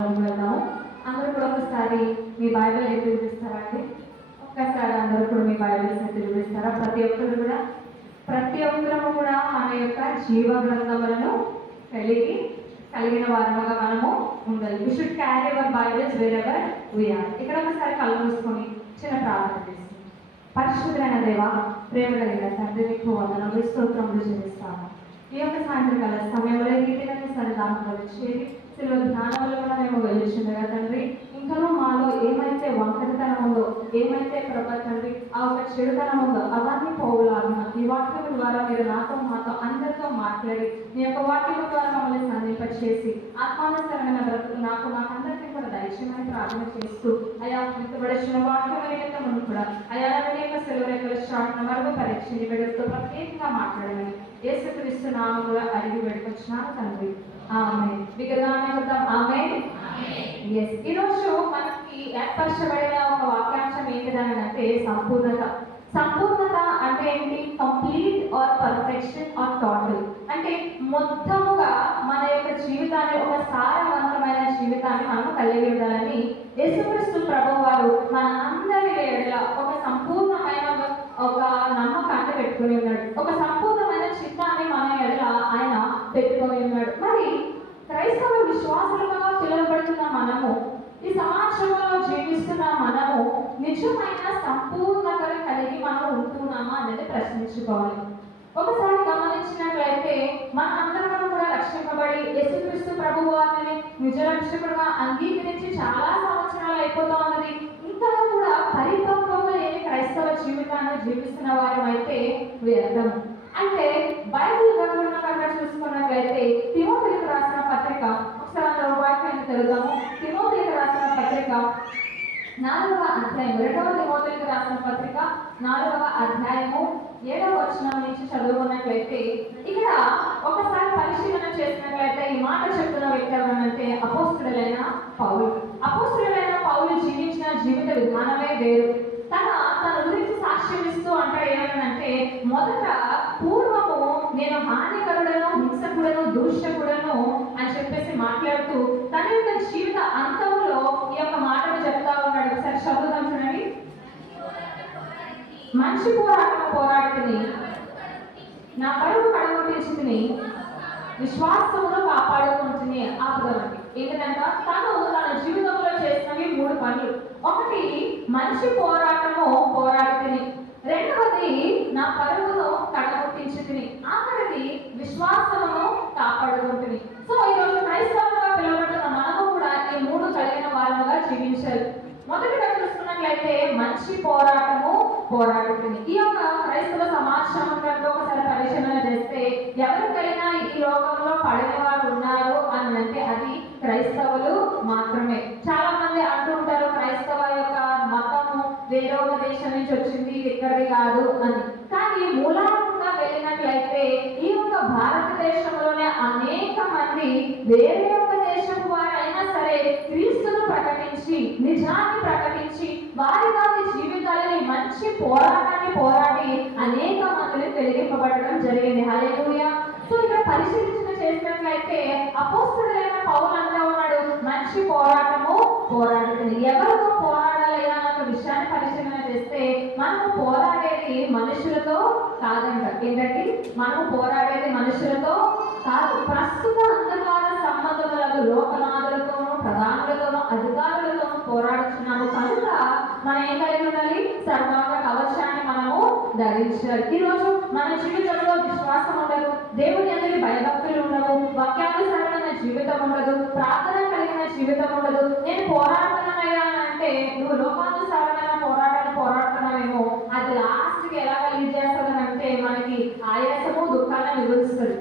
వెళ్దాము. అందరూ కూడా ఒకసారి మీ బైబిల్ ఎత్తి చూపిస్తారండి. ఒక్కసారి అందరూ కూడా మీ బైబిల్స్ ఎత్తి చూపిస్తారా? ప్రతి ఒక్కరము కూడా మన యొక్క జీవ గ్రంథములను కలిగిన వారముగా మనము ఉండాలి. We should carry our Bibles wherever we are. ఇక్కడ ఒకసారి కళ్ళు మూసుకొని చిన్న ప్రార్థన చేస్తాం. పరిశుద్ధమైన దేవ, ప్రేమ కలిగిన తండ్రి, మీకు వందనములు స్తోత్రములు చెల్లిస్తాము. ఈ యొక్క సాయంత్రకాల సమయంలో రీతిగా సరిదానంలో వచ్చేది సిలువ జ్ఞానంలో కూడా మేము వెలుచుండగా తండ్రి, ఇంకనూ మాలో ఏమైతే వంకరతనం ఉందో, ఏమైతే ప్రభా తండ్రి ఆ ఒక చెడుతనం ఉందో అవన్నీ పోవులాగిన ఈ వాక్యం ద్వారా మీరు నాతో మాతో అందరితో మాట్లాడి మీ యొక్క వాక్యం ద్వారా మమ్మల్ని సంధింపచేసి ఆత్మానుసరమైన బ్రతుకు మాకందరికీ కూడా దయచేయమని ప్రార్థన చేస్తూ అయా విత్తబడిన వాక్యం నిమిత్తమును కూడా అయా యొక్క సెలవు రేఖల స్టార్ట్న వరకు పరీక్షని వెడుతూ ప్రత్యేకంగా మాట్లాడమని యేసుక్రీస్తు నామములో అడిగి వేడుకొచ్చినాను తండ్రి. ఆమేన్. విగ్రహాన్ని చెప్తాం. ఆమేన్. yes. ఈరోజు మనకి ఏర్పరచబడిన ఒక వాక్యాంశం ఏంటిదనంటే సంపూర్ణత. సంపూర్ణత అంటే ఏంటి? Complete or perfection or total. అంటే మొత్తముగా మన యొక్క జీవితాన్ని, ఒక సారవంతమైన జీవితాన్ని మనం కలిగి ఉండాలని యేసుక్రీస్తు ప్రభువు వారు మన అందరి ఎడల ఒక సంపూర్ణమైన ఒక నమ్మకాన్ని పెట్టుకుని ఉన్నాడు. ఒక సంపూర్ణమైన చిత్తాన్ని మన ఎడల ఆయన పెట్టుకొని ఉన్నాడు. మరి క్రైస్తవ విశ్వాసులుగా పిలువబడుతున్న మనము, ఈ సమాజంలో జీవిస్తున్న మనము నిజమైన సంపూర్ణతను కలిగి మనం ఉంటున్నామా అనేది ప్రశ్నించుకోవాలి. ఒకసారి గమనించినట్లయితే మన అందరం కూడా రక్షింపబడి యేసుక్రీస్తు ప్రభువు వారిని నిజ రక్షకుడుగా అంగీకరించి చాలా సంవత్సరాలు అయిపోతా ఉన్నది. ఇంకా కూడా పరిపక్వత లేని క్రైస్తవ జీవితాన్ని జీవిస్తున్న వారు అయితే వ్యర్థం. అంటే బైబిల్ గ్రంథంలో చూసుకున్నట్లయితే తిమోతికి రాసిన పత్రిక, ఒకసారి అందరూ వాక్యాన్ని తెలుద్దాము. తిమోతికి రాసిన పత్రిక 4వ అధ్యాయం, 2వ తిమోతికి రాసిన పత్రిక 4వ అధ్యాయము 7వ వచనం నుంచి చదువుకున్నట్లయితే ఇక్కడ ఒకసారి పరిశీలన చేసినట్లయితే ఈ మాట చెప్తున్న వ్యక్తి ఎవరంటే అపోస్తలుడైన పౌలు. అపోస్తలుడైన పౌలు జీవించిన జీవిత విధానమే వేరు. తన గురించి సాక్ష్యం ఇస్తూ అంటాడు ఏమనంటే, మొదట పూర్వము నేను హానికరుడను, హింసకుడను, దూషకుడను అని చెప్పేసి మాట్లాడుతూ తన యొక్క జీవిత అంతంలో ఈ యొక్క మాటలు చెప్తా ఉన్నాడు. ఒకసారి చదువుదాం చూడండి. మంచి పోరాటం పోరాడుతుని, నా పరువు కడగొట్టించుకుని, విశ్వాసమును కాపాడుకుంటుని. ఆపుదామండి. ఏంటంటే తన జీవితంలో చేసినవి 3 పనులు. ఒకటి మంచి పోరాటము పోరాడుతుని, రెండవది నా పరుగును కడగొట్టించుకుని, ఆఖరిది విశ్వాసమును కాపాడుకుంటుని. సో ఈరోజు క్రైస్తవులుగా పిలువబడుతున్న మనము కూడా ఈ 3 కలిగిన వారముగా జీవించాలి. మొదటిగా చూసుకున్నట్లయితే మంచి పోరాటము పోరాడుతుంది. ఈ యొక్క క్రైస్తవ సమాజంలో ఒకసారి పరిశీలన చేస్తే ఎవరికైనా ఈ లోకంలో పడిన వారు ఉన్నారు అని అంటే అది క్రైస్తవులు మాత్రమే. చాలా మంది అంటూ ఉంటారు క్రైస్తవ యొక్క మతము వేరొక దేశం నుంచి వచ్చింది, ఇక్కడిది కాదు అని. కానీ మూలాంగా వెళ్ళినట్లయితే ఈ యొక్క భారతదేశంలోనే అనేక మంది వేరే ఒక దేశం వారైనా సరే క్రీస్తును ప్రకటించి, నిజాన్ని ప్రకటించి వారి జీవితాలని మంచి పోరాటాన్ని పోరాడి అనేక మందిని వెలిగింపబడడం జరిగింది. హల్లెలూయా. సో ఇక్కడ పరిశీలన చేసినట్లయితే అపోస్తలుడైన పౌలు అంటూ ఉన్నాడు మంచి పోరాటము పోరాడుతుంది. ఎవరితో పోరాడాలి అన్న విషయాన్ని పరిశీలన చేస్తే మనము పోరాడేది మనుషులతో కాదంట. ఏంటంటే మనము పోరాడేది మనుషులతో కాదు, ప్రస్తుత అంధకార సంబంధములకు లోకనాథులతోనూ, ప్రధానులతోనూ, అధికారులతోనూ పోరాడుతున్నాము. కనుక మనం ఏం కలిగి ఉండాలి? సర్వాంగ కవచాన్ని మనము ధరించాలి. ఈరోజు మన జీవితంలో విశ్వాసం ఉండదు, దేవుని అందరి భయభక్తులు ఉండవు, వాక్యానుసారమైన జీవితం ఉండదు, ప్రార్థన కలిగిన జీవితం ఉండదు. నేను పోరాడుతున్నానయ్యా అంటే నువ్వు లోకానుసారమైన పోరాటాలు పోరాడుతున్నావేమో, అది లాస్ట్కి ఎలా లీడ్ చేస్తుందని అంటే మనకి ఆయాసము, దుఃఖాన్ని మిగులుస్తుంది.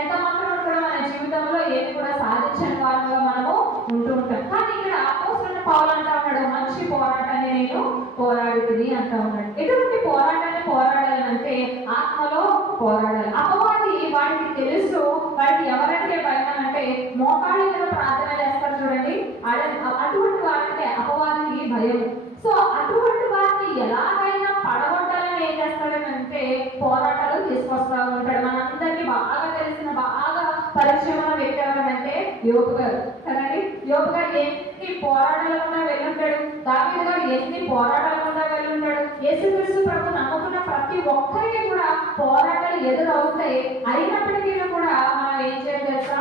ఎంత మాత్రం కూడా మన జీవితంలో ఏది కూడా సాధించని వారంగా మనము ఉంటూ ఉంటాం. కానీ ఇక్కడ అపోస్తలుడైన పౌలు అంటా ఉన్నాడు మంచి పోరాటాన్ని నేను పోరాడుతుంది అంటా ఉన్నాడు. ఎటువంటి పోరాటాన్ని పోరాడాలంటే ఆత్మలో పోరాడాలి. అపవాది వాడికి తెలుసు, వాడికి ఎవరంటే భయం అంటే మోకాళ్ళ మీద ప్రార్థన చేస్తారు చూడండి, అటువంటి వారికి అపవాదికి భయం. సో అటువంటి వారిని ఎలాగైనా పడగొట్టాలని ఏం చేస్తాడనంటే పోరాటాలు తీసుకొస్తా ఉంటాడు. మనందరికీ బాగా తెలిసిన, బాగా పరిచయం వ్యక్తి ఎవరంటే యోబు గారు కదండి. యోబు గారు ఎన్ని పోరాటాల గుండా వెళ్ళుంటాడు, దావీదు గారు ఎన్ని పోరాటాల గుండా వెళ్ళుంటాడు. యేసుక్రీస్తు ప్రభు నమ్ముకున్న ప్రతి ఒక్కరికి కూడా పోరాటాలు ఎదురవుతాయి. అయినప్పటికీ కూడా మనం ఏం చేయాలి తెలుసా,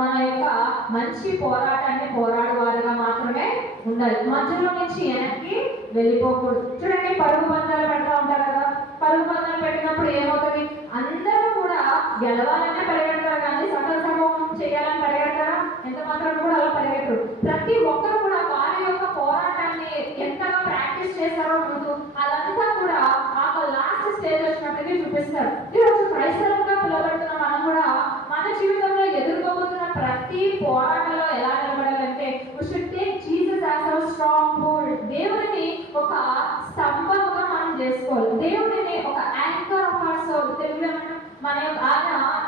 మన యొక్క మంచి పోరాటాన్ని పోరాడేవారుగా మాత్రమే ఉండాలి. మధ్యలో నుంచి వెనక్కి వెళ్ళిపోకూడదు. చూడండి, పరుగు పందాలు పెడతా ఉంటారు కదా. పరుగు పందాలు పెట్టినప్పుడు ఏమవుతుంది, అందరూ కూడా గెలవాలనే పరిగెడతారు కానీ సకల సమూహం చేయాలని పరిగెడతారా? ఎంత మాత్రం కూడా అలా పరిగెట్టరు. ప్రతి ఒక్కరు కూడా వారి యొక్క పోరాటాన్ని ఎంతగా ప్రాక్టీస్ చేస్తారో ముందు అదంతా కూడా ఆ లాస్ట్ స్టేజ్ వచ్చినప్పటికీ చూపిస్తారు. ఈరోజు క్రైస్తవులుగా పిలువబడుతున్న మనం కూడా మన జీవితంలో ఎదుర్కోబోతున్న ప్రతి పోరాటంలో ఎలా నిలబడాలంటే we should take Jesus as our stronghold. దేవుడిని ఒక స్తంభముగా మనం చేసుకోవాలి. దేవుడిని ఒక యాంకర్ ఆఫ్ అవర్ సోల్, తెలుగులో మన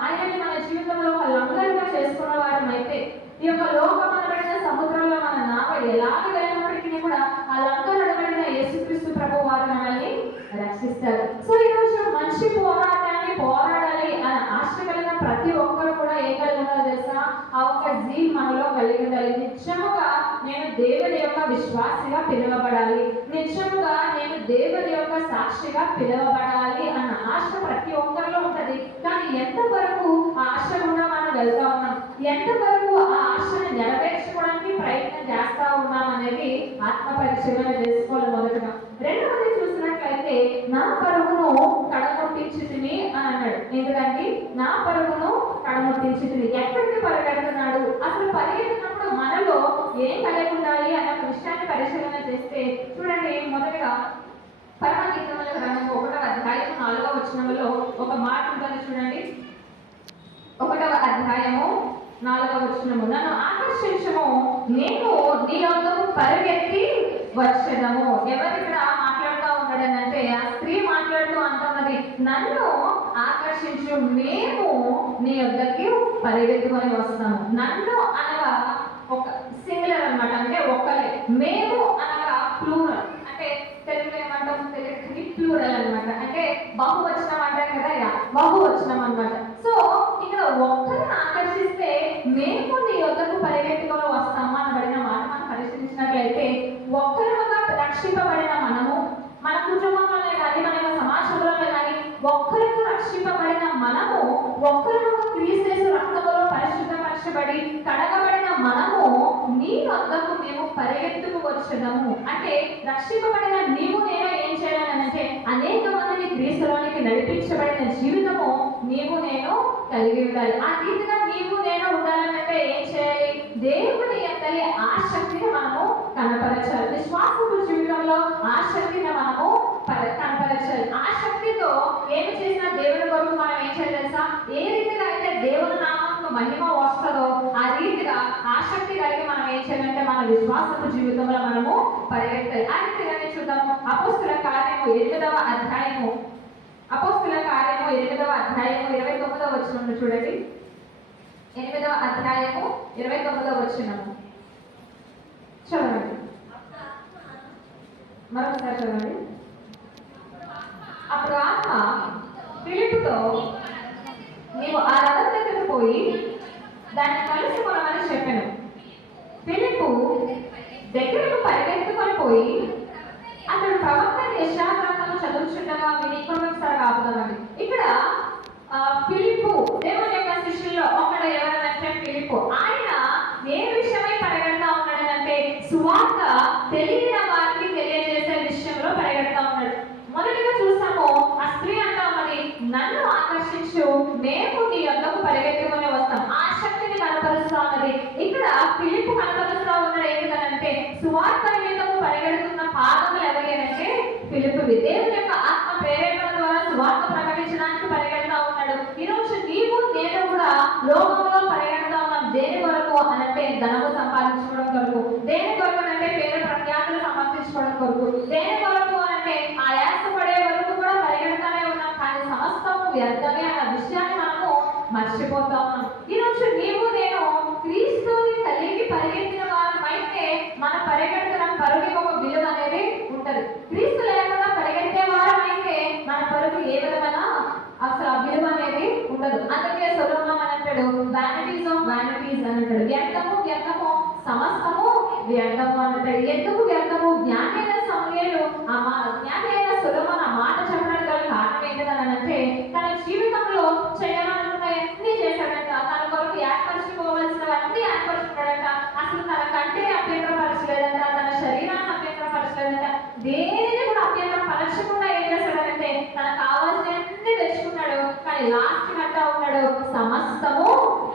ఆయనని మన జీవితంలో ఒక లంగరుగా చేసుకున్న వారం అయితే ఈ యొక్క లోకమనబడిన సముద్రంలో మన నావ ఎలాగ వెళ్ళినప్పటికీ కూడా ఆ లంగరు అడబడిన యేసుక్రీస్తు ప్రభు వారు మనల్ని రక్షిస్తారు. సో ఈరోజు మంచి పోరాటాన్ని పోరాడాలి అని ఆశ కలిగిన ప్రతి ఒక్కరు కూడా ఏం కలిగి ఉండాలి తెలుసా, ఆ ఒక జీల్ మనలో కలిగి ఉండాలి. నిజముగా నేను దేవుని యొక్క విశ్వాసిగా పిలువబడాలి, నిజముగా నేను దేవుని యొక్క సాక్షిగా పిలువబడాలి అన్న ఆశ ప్రతి ఒక్కరిలో ఉంటది. కానీ ఎంతవరకు ఆ ఆశ కూడా మనం వెళ్తా ఉన్నాం, ఎంతవరకు ఆ ఆశను నెరవేర్చుకోవడానికి ప్రయత్నం చేస్తా ఉన్నాం అనేది ఆత్మ పరిశీలన చేసుకోవాలి మొదటగా. రెండవది చూసినట్లయితే నా పరుగును కడముట్టించితిని అని అన్నాడు. ఎందుకంటే నా పరుగును కడముట్టించితిని. ఎక్కడికి పరిగెడుతున్నాడు, అసలు పరిగెడుతున్నప్పుడు మనలో ఏం కలిగి ఉండాలి అనే విషయాన్ని పరిశీలన చేస్తే చూడండి, మొదటగా పరమగీతముల గ్రంథం 1వ అధ్యాయం 4వ వచనంలో ఒక మాట ఉంటుంది చూడండి. 1వ అధ్యాయము 4వ వచనము, నన్ను ఆకర్షించము, నేను నీ యొద్దకు పరిగెత్తి వచ్చేదము. ఎవరు ఇక్కడ మాట్లాడుతూ ఉన్నాడనంటే ఆ స్త్రీ మాట్లాడుతూ అంటున్నది, నన్ను ఆకర్షించు, మేము నీ యొద్దకి పరిగెత్తుకొని వస్తాము. నన్ను అనగా ఒక సింగులర్ అనమాట, అంటే ఒకలే. మేము అనగా ప్లూరల్, అంటే తెలుగులో ఏమంటాం, ప్లూరల్ అనమాట, అంటే బహువచనం అంటాం కదా, ఇలా బహువచనం అనమాట. సో ఇక్కడ ఒక్కరిని ఆకర్షిస్తే మేము నీ యొద్దకు పరిగెత్తుకొని వస్తాము అనబడిన మాట మనం పరిశీలించినట్లయితే ఒక్కరుగా రక్షింపబడిన మనము, మన కుటుంబంలోనే కానీ మన యొక్క సమాజంలోనే కానీ ఒక్కరికి రక్షింపబడిన మనము, ఒక్కరిగా క్రీస్తు రక్తములో పరిశుద్ధపరచబడి కడగబడిన మనము నీ వద్దకు మేము పరిగెత్తుకు వచ్చేదము. అంటే రక్షింపబడిన నీవు నేను ఏం చేయాలనంటే అనేక మందిని క్రీస్తులోనికి నడిపించబడిన జీవితము నీవు నేను కలిగి ఉండాలి. ఆ రీతిగా నీవు నేను ఉండాలంటే ఏం చేయాలి, దేవుని ఎంతటి ఆసక్తిని మనము కనపరచాలి. విశ్వాసపు జీవితంలో ఆసక్తిని మనము కనపరచాలి. ఆ శక్తితో ఏమి చేసినా దేవుని కొరకు మనం ఏం చేయాలి తెలుసా, ఏ రీతిగా అయితే దేవుని నామముకు మహిమ వస్తుందో ఆ రీతిగా ఆసక్తి కలిగి మనం ఏం చేయాలంటే మన విశ్వాసపు జీవితంలో మనము పరిగెత్తాలి. ఆ రీతిగానే చూద్దాము. అపోస్తుల కార్యము 8వ అధ్యాయము, అపోస్తుల కార్యము 8వ అధ్యాయము 29వ వచనం చూడండి. 8వ అధ్యాయము 29వ వచనము చదవండి, మరొకసారి చదవండి. అప్పుడు ఆత్మ ఫిలిప్పుతో, నీవు ఆ రథం దగ్గరకు పోయి దాన్ని కలుసుకొనమని చెప్పాను. ఫిలిప్పు దగ్గరకు పరిగెత్తుకొని పోయి అతడు ప్రవక్త యెషయా గ్రంథము చదువుచుండగా విని ఒకసారి ఆపుదామండి. ఇక్కడ ఫిలిప్పు దేవుని యొక్క శిష్యుల్లో ఒకడు ఎవరంటే ఫిలిప్పు. ఆయన ఏ విషయమై పరిగెడతా ఉన్నాడంటే సువార్త తెలియని వారికి తెలియజేసే విషయంలో పరిగెడతా ఉన్నాడు. మొదటిగా చూసాము, ఆ స్త్రీ అంటా ఉన్నది, నన్ను ఆకర్షించు, మేము నీ యొద్దకు పరిగెత్తుకొని వస్తాం. ఆ శక్తిని కనపరుస్తా ఉన్నది. ఇక్కడ ఫిలిప్పు కనపరుస్తా ఉన్నాడు. ఎందుకంటే సువార్త నిమిత్తము పరిగెడుతున్న పాదములు ఎవరంటే ఫిలిప్పువి. దేవుని యొక్క ఆత్మ ప్రేరేపణ ద్వారా సువార్త ప్రకటించడానికి పరిగెడతా ఉన్నాడు. ఈరోజు నీవు నేను కూడా లోకంలో పరిగెడతా ఉన్నాం. దేని కొరకు అనంటే ధనము సంపాదించుకోవడం కొరకు, దేని కొరకు అంటే పేరు ప్రఖ్యాతులు సమర్పించుకోవడం కొరకు, దేని కొరకు అంటే ఆయాసపడే వరకు కూడా పరిగెడతానే ఉన్నాం. కానీ సమస్తము వ్యర్థమే అన్న విషయాన్ని మనము మర్చిపోతా ఉన్నాం. ఈరోజు నీవు నేను క్రీస్తుని కలిగి పరిగెత్తిన వారమైతే మన పరిగెడుతున్న పరుగు ఒక విలువ అనేది ఉంటది. క్రీస్తు లేకుండా పరిగెత్తే వారమైతే మన పరుగు ఏ విధమైన అసలు ఆ విలువ అనేది ఉండదు. అందుకే సొలొమోను అంటాడు, వ్యానిటీస్ ఆఫ్ వ్యానిటీస్ అని అంటాడు. వ్యర్థము వ్యర్థము సమస్త వ్యర్థము అంటాడు. ఎందుకు వ్యర్థము? జ్ఞాని అయిన సమూయేలు జ్ఞాని అయిన సొలొమోను ఆ మాట చెప్పడానికి గల కారణం ఏంటంటే తన జీవితంలో చేయాలనుకున్న ఎన్ని చేశాడంట. తన కొరకు ఏర్పరచుకోవాల్సినవన్నీ ఏర్పరచుకున్నాడంట. అసలు తన కంటే అభ్యంతరపరచలేదంట, తన శరీరాన్ని అభ్యంతరపరచలేదంట, దేనిని కూడా అభ్యంతరపరచకుండా ఏం చేశాడంటే తనకు కావాల్సినవన్నీ తెచ్చుకున్నాడు. కానీ లాస్ట్ అంటా ఉన్నాడు, సమస్తము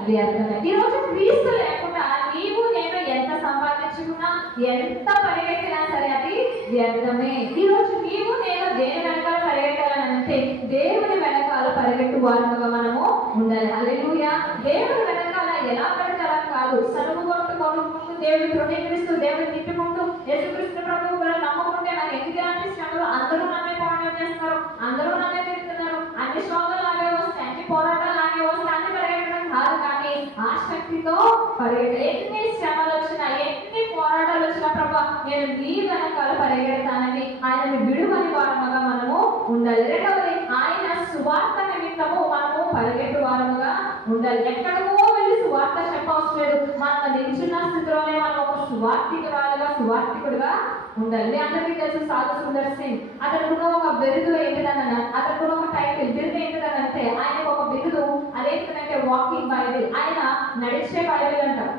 వ్యర్థమే. ఈరోజు క్రీస్తు లేకుండా నీవు నేను ఎంత సంపాదించుకున్నా ఎంత పరిగెత్తినా సరే అది వ్యర్థమే. ఈరోజు నీవు నేను దేని వెనకాల పరిగెట్టాలంటే దేవుని వెనకాల పరిగెట్టు వారుగా మనము ఉండాలి. హల్లెలూయా. దేవుని వెనకాల ఎలా పరిగెట్టాలని కాదు, సరుగు కొనుక్కుంటూ దేవుని తృణీకరిస్తూ దేవుని తిట్టుకుంటూ యేసుక్రీస్తు ప్రభువు కూడా నమ్మకుంటే నాకు ఎందుకు అనిపిస్తున్నారు, అందరూ నన్నే పోరాటం చేస్తున్నారు, అందరూ నన్నే తిరుగుతున్నారు, అన్ని శ్లోకాలు లాగే వస్తాయి, అన్ని పోరాటాలు లాగే వస్తాయి, అన్ని పరిగెట్టడం కాదు. కానీ ఆ శక్తితో పరిగెట్ట. ఎన్ని శ్రమలు వచ్చినా ఎన్ని పోరాటాలు వచ్చినా ప్రభా నేను నీ వెనకాల పరిగెడతానని ఆయనను విడువని వారముగా మనము ఉండాలి. రెండవది, ఆయన సువార్త నిమిత్తము మనము పరిగెట్టు వారముగా ఉండాలి. ఎక్కడికో వెళ్ళి సువార్త చెప్పవసరం లేదు. మనం నిల్చున్న స్థితిలోనే మనం ఒక సువార్తికుడుగా ఉండాలి. అందరికీ తెలుసు సాధు సుందర్ సింగ్. అతనుకున్న ఒక బిరుదు ఏంటిదన్న, అతనుకున్న ఒక టైటిల్ బిరుదు ఏంటిదనంటే ఆయనకు ఒక బిరుదు అదేంటంటే వాకింగ్ బైబిల్. ఆయన నడిచే బైబిల్ అంటారు.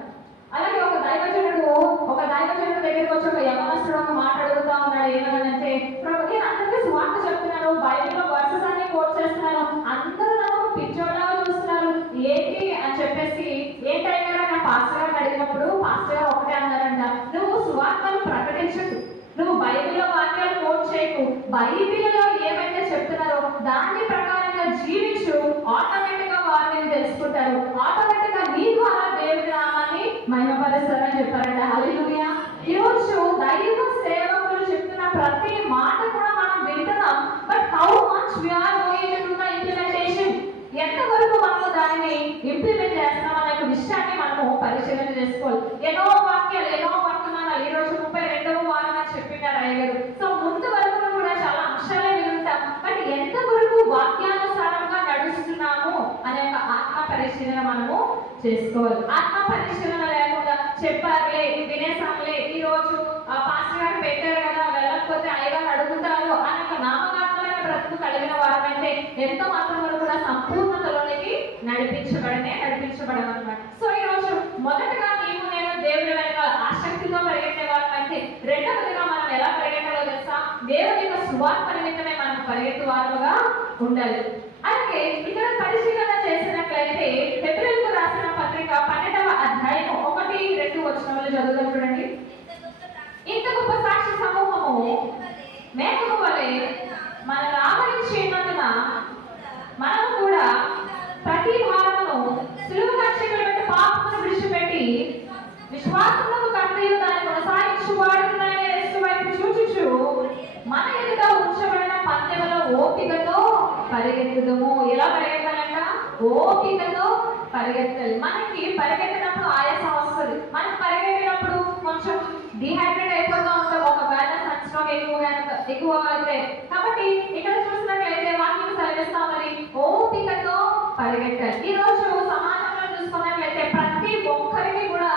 అలాగే ఒక దైవజనుడు దగ్గరికి వచ్చి ఒక యవనస్తుడు ఒక మాట అడుగుతా ఉన్నాడు. ఏమనంటే, ప్రభు నేను అందరికీ సువార్త చెప్తున్నాను, బైబిల్లో వర్సెస్ అన్ని కోట్ చేస్తున్నాను, అందరూ నాకు పిచ్చోళ్ళగా చూస్తున్నారు, ఏంటి అని చెప్పేసి ఏంటయ్యారా నా పాస్టర్ గారిని అడిగినప్పుడు పాస్టర్ గారు ఒకటే అన్నారంట, నువ్వు సువార్తను ప్రకటించకు, నువ్వు బైబిల్లో వాక్యాలు కోట్ చేయకు, బైబిల్లో ఏమైతే చెప్తున్నారో దాని ప్రకారంగా జీవించు, ఆటోమేటిక్ గా వారిని తెలుసుకుంటారు, ఆటోమేటిక్ గా నీ ద్వారా దేవుని నామాన్ని మహిమపరుస్తారని చెప్పారంట. హల్లెలూయా. ఈరోజు దైవ సేవకులు చెప్తున్న ప్రతి మాట కూడా మనం వింటున్నాం. But how much we are going to do the implementation? ఎంతవరకు మనము దానిని ఇంప్లిమెంట్ చేస్తున్నాం అనే విషయాన్ని మనము పరిశీలన చేసుకోవాలి. ఎన్నో వాక్యాలు, ఎన్నో వర్తమానాలు ఈరోజు 32వ వారంగా చెప్పినారు అయ్యగారు. సో ముందు వరకు కూడా చాలా అంశాలే వింటాం. బట్ ఎంతవరకు వాక్యానుసారంగా నడుస్తున్నాము అనే ఒక ఆత్మ పరిశీలన మనము చేసుకోవాలి. ఆత్మ పరిశీలన లేకుండా చెప్పారులే వినేసాంలే, ఈ రోజు పాస్టర్ గారు పెట్టారు కదా వెళ్ళకపోతే అయ్యగారు అడుగుతారు అనే ఒక నామమాత్రమైన బ్రతుకు కలిగిన వారమైతే ఎంతో మాత్రం వరకు కూడా సంపూర్ణతలోనికి నడిపించబడమన్నమాట. సో ఈ రోజు మొదటగా నీవు నేను దేవుని వెనక ఆసక్తితో పరిగెట్టే వారమైతే, రెండవదిగా మనం ఎలా పరిగెట్టాలో తెలుసా? దేవుని యొక్క సువార్త నిమిత్తమే మనం పరిగెత్తు వారముగా ఉండాలి. అలాగే ఇక్కడ పరిశీలన చేసినట్లయితే హెబ్రీయులకు రాసిన పత్రిక 12వ అధ్యాయం 1-2 వచనాలు చదువుదాం చూడండి. ఇంత గొప్ప సాక్షి సమూహము మేఘము వలె మనల్ని ఆవరించినందున మనము కూడా ప్రతి భారమును సులువుగా చిక్కుబెట్టి పాపమును విడిచిపెట్టి విశ్వాసమునకు కర్తయు దాన్ని కొనసాగించువాడున యేసు వైపు చూచుచు మన ఎదుట ఉంచబడిన పందెములో ఓపికతో పరిగెత్తుదము. ఎలా పరిగెత్తాలంట? ఓపికతో పరిగెత్తాలి. మనకి పరిగెత్తినప్పుడు ఆయాసం వస్తుంది. మనం పరిగెట్టినప్పుడు కొంచెం డిహైడ్రేట్ అయిపోతూ ఉంటాం, ఒకవేళ సన్స్ట్రోక్ ఎక్కువ అయితే. కాబట్టి ఇక్కడ చూసినట్లయితే వాక్యం సెలవిస్తామని ఓపికతో పరిగెట్టాలి. ఈ రోజు సమాజంలో చూసుకున్నట్లయితే ప్రతి ఒక్కరికి కూడా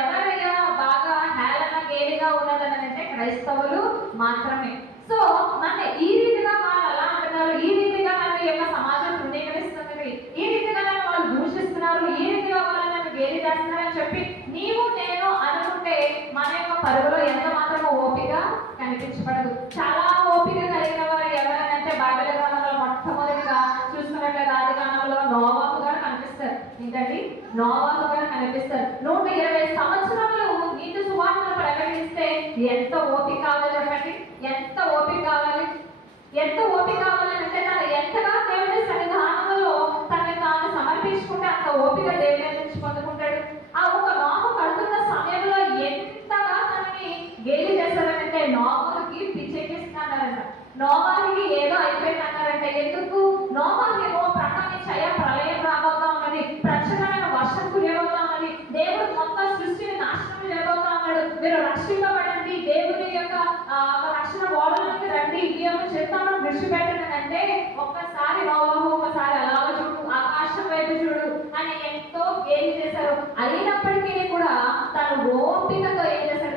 ఎవరైనా బాగా హేళన గేలిగా ఉన్నదని అంటే క్రైస్తవులు మాత్రమే. సో మన ఈ రీతిగా వాళ్ళు అలా అంటున్నారు, ఈ రీతిగా నన్ను యొక్క సమాజం తృణీకరిస్తున్నది, ఈ రీతిగా నన్ను వాళ్ళు దూషిస్తున్నారు, ఈ రీతిగా వాళ్ళు నన్ను గేలి చేస్తున్నారు అని చెప్పి నీవు నేను అనుకుంటే మన యొక్క పరుగులో ఎంత మాత్రమో ఓపిక కనిపించబడదు. చాలా ఓపిక కలిగిన వారు ఎవరైనా బైబిల్ గ్రంథంలో మొట్టమొదటిగా చూసుకున్నట్లయితే ఆదికాండంలో నోవాహు గారు కనిపిస్తారు. ఏంటండి? నోవాహు గారు కనిపిస్తారు. 120 సంవత్సరాలు నీతి సువార్తను ప్రకటిస్తే ఎంత ఓపిక కావాలి చెప్పండి? ఎంత ఓపిక కావాలి? ఎంత ఓపిక కావాలంటే తను ఎంతగా దేవుని సన్నిధానంలో తనని తాను సమర్పించుకుంటే అంత ఓపిక దేవుని నుంచి పొందుకుంటాడు. ఆ ఒక నోము కడుతున్న సమయంలో ఎంతగా తనని గేలి చేస్తారంటే నోముకి పిచ్చెక్కిస్తున్నారంట. నోమానికి ఏదో అయిపోయింది అన్నారంటే ఎందుకు? నోమానేమో ప్రకటించయ ప్రళయం రాబోతా ఉన్నది, ప్రచండమైన వర్షం కురియబోతా ఉన్నది, దేవుడు మొత్తం సృష్టిని నాశనం చేయబోతా ఉన్నాడు, మీరు రక్షింపబడండి, దేవుని యొక్క రక్షణ ఓడలోకి రండి, ఈ యొక్క చిత్తాలను విడిచిపెట్టండి అంటే ఒక్కసారి నోవాహు ఒకసారి అలాగ చూడు, ఆకాశం వైపు చూడు అని ఎంతో గేలి చేశారు. అయినప్పటికీ కూడా తను ఓపికతో ఏం చేశాడు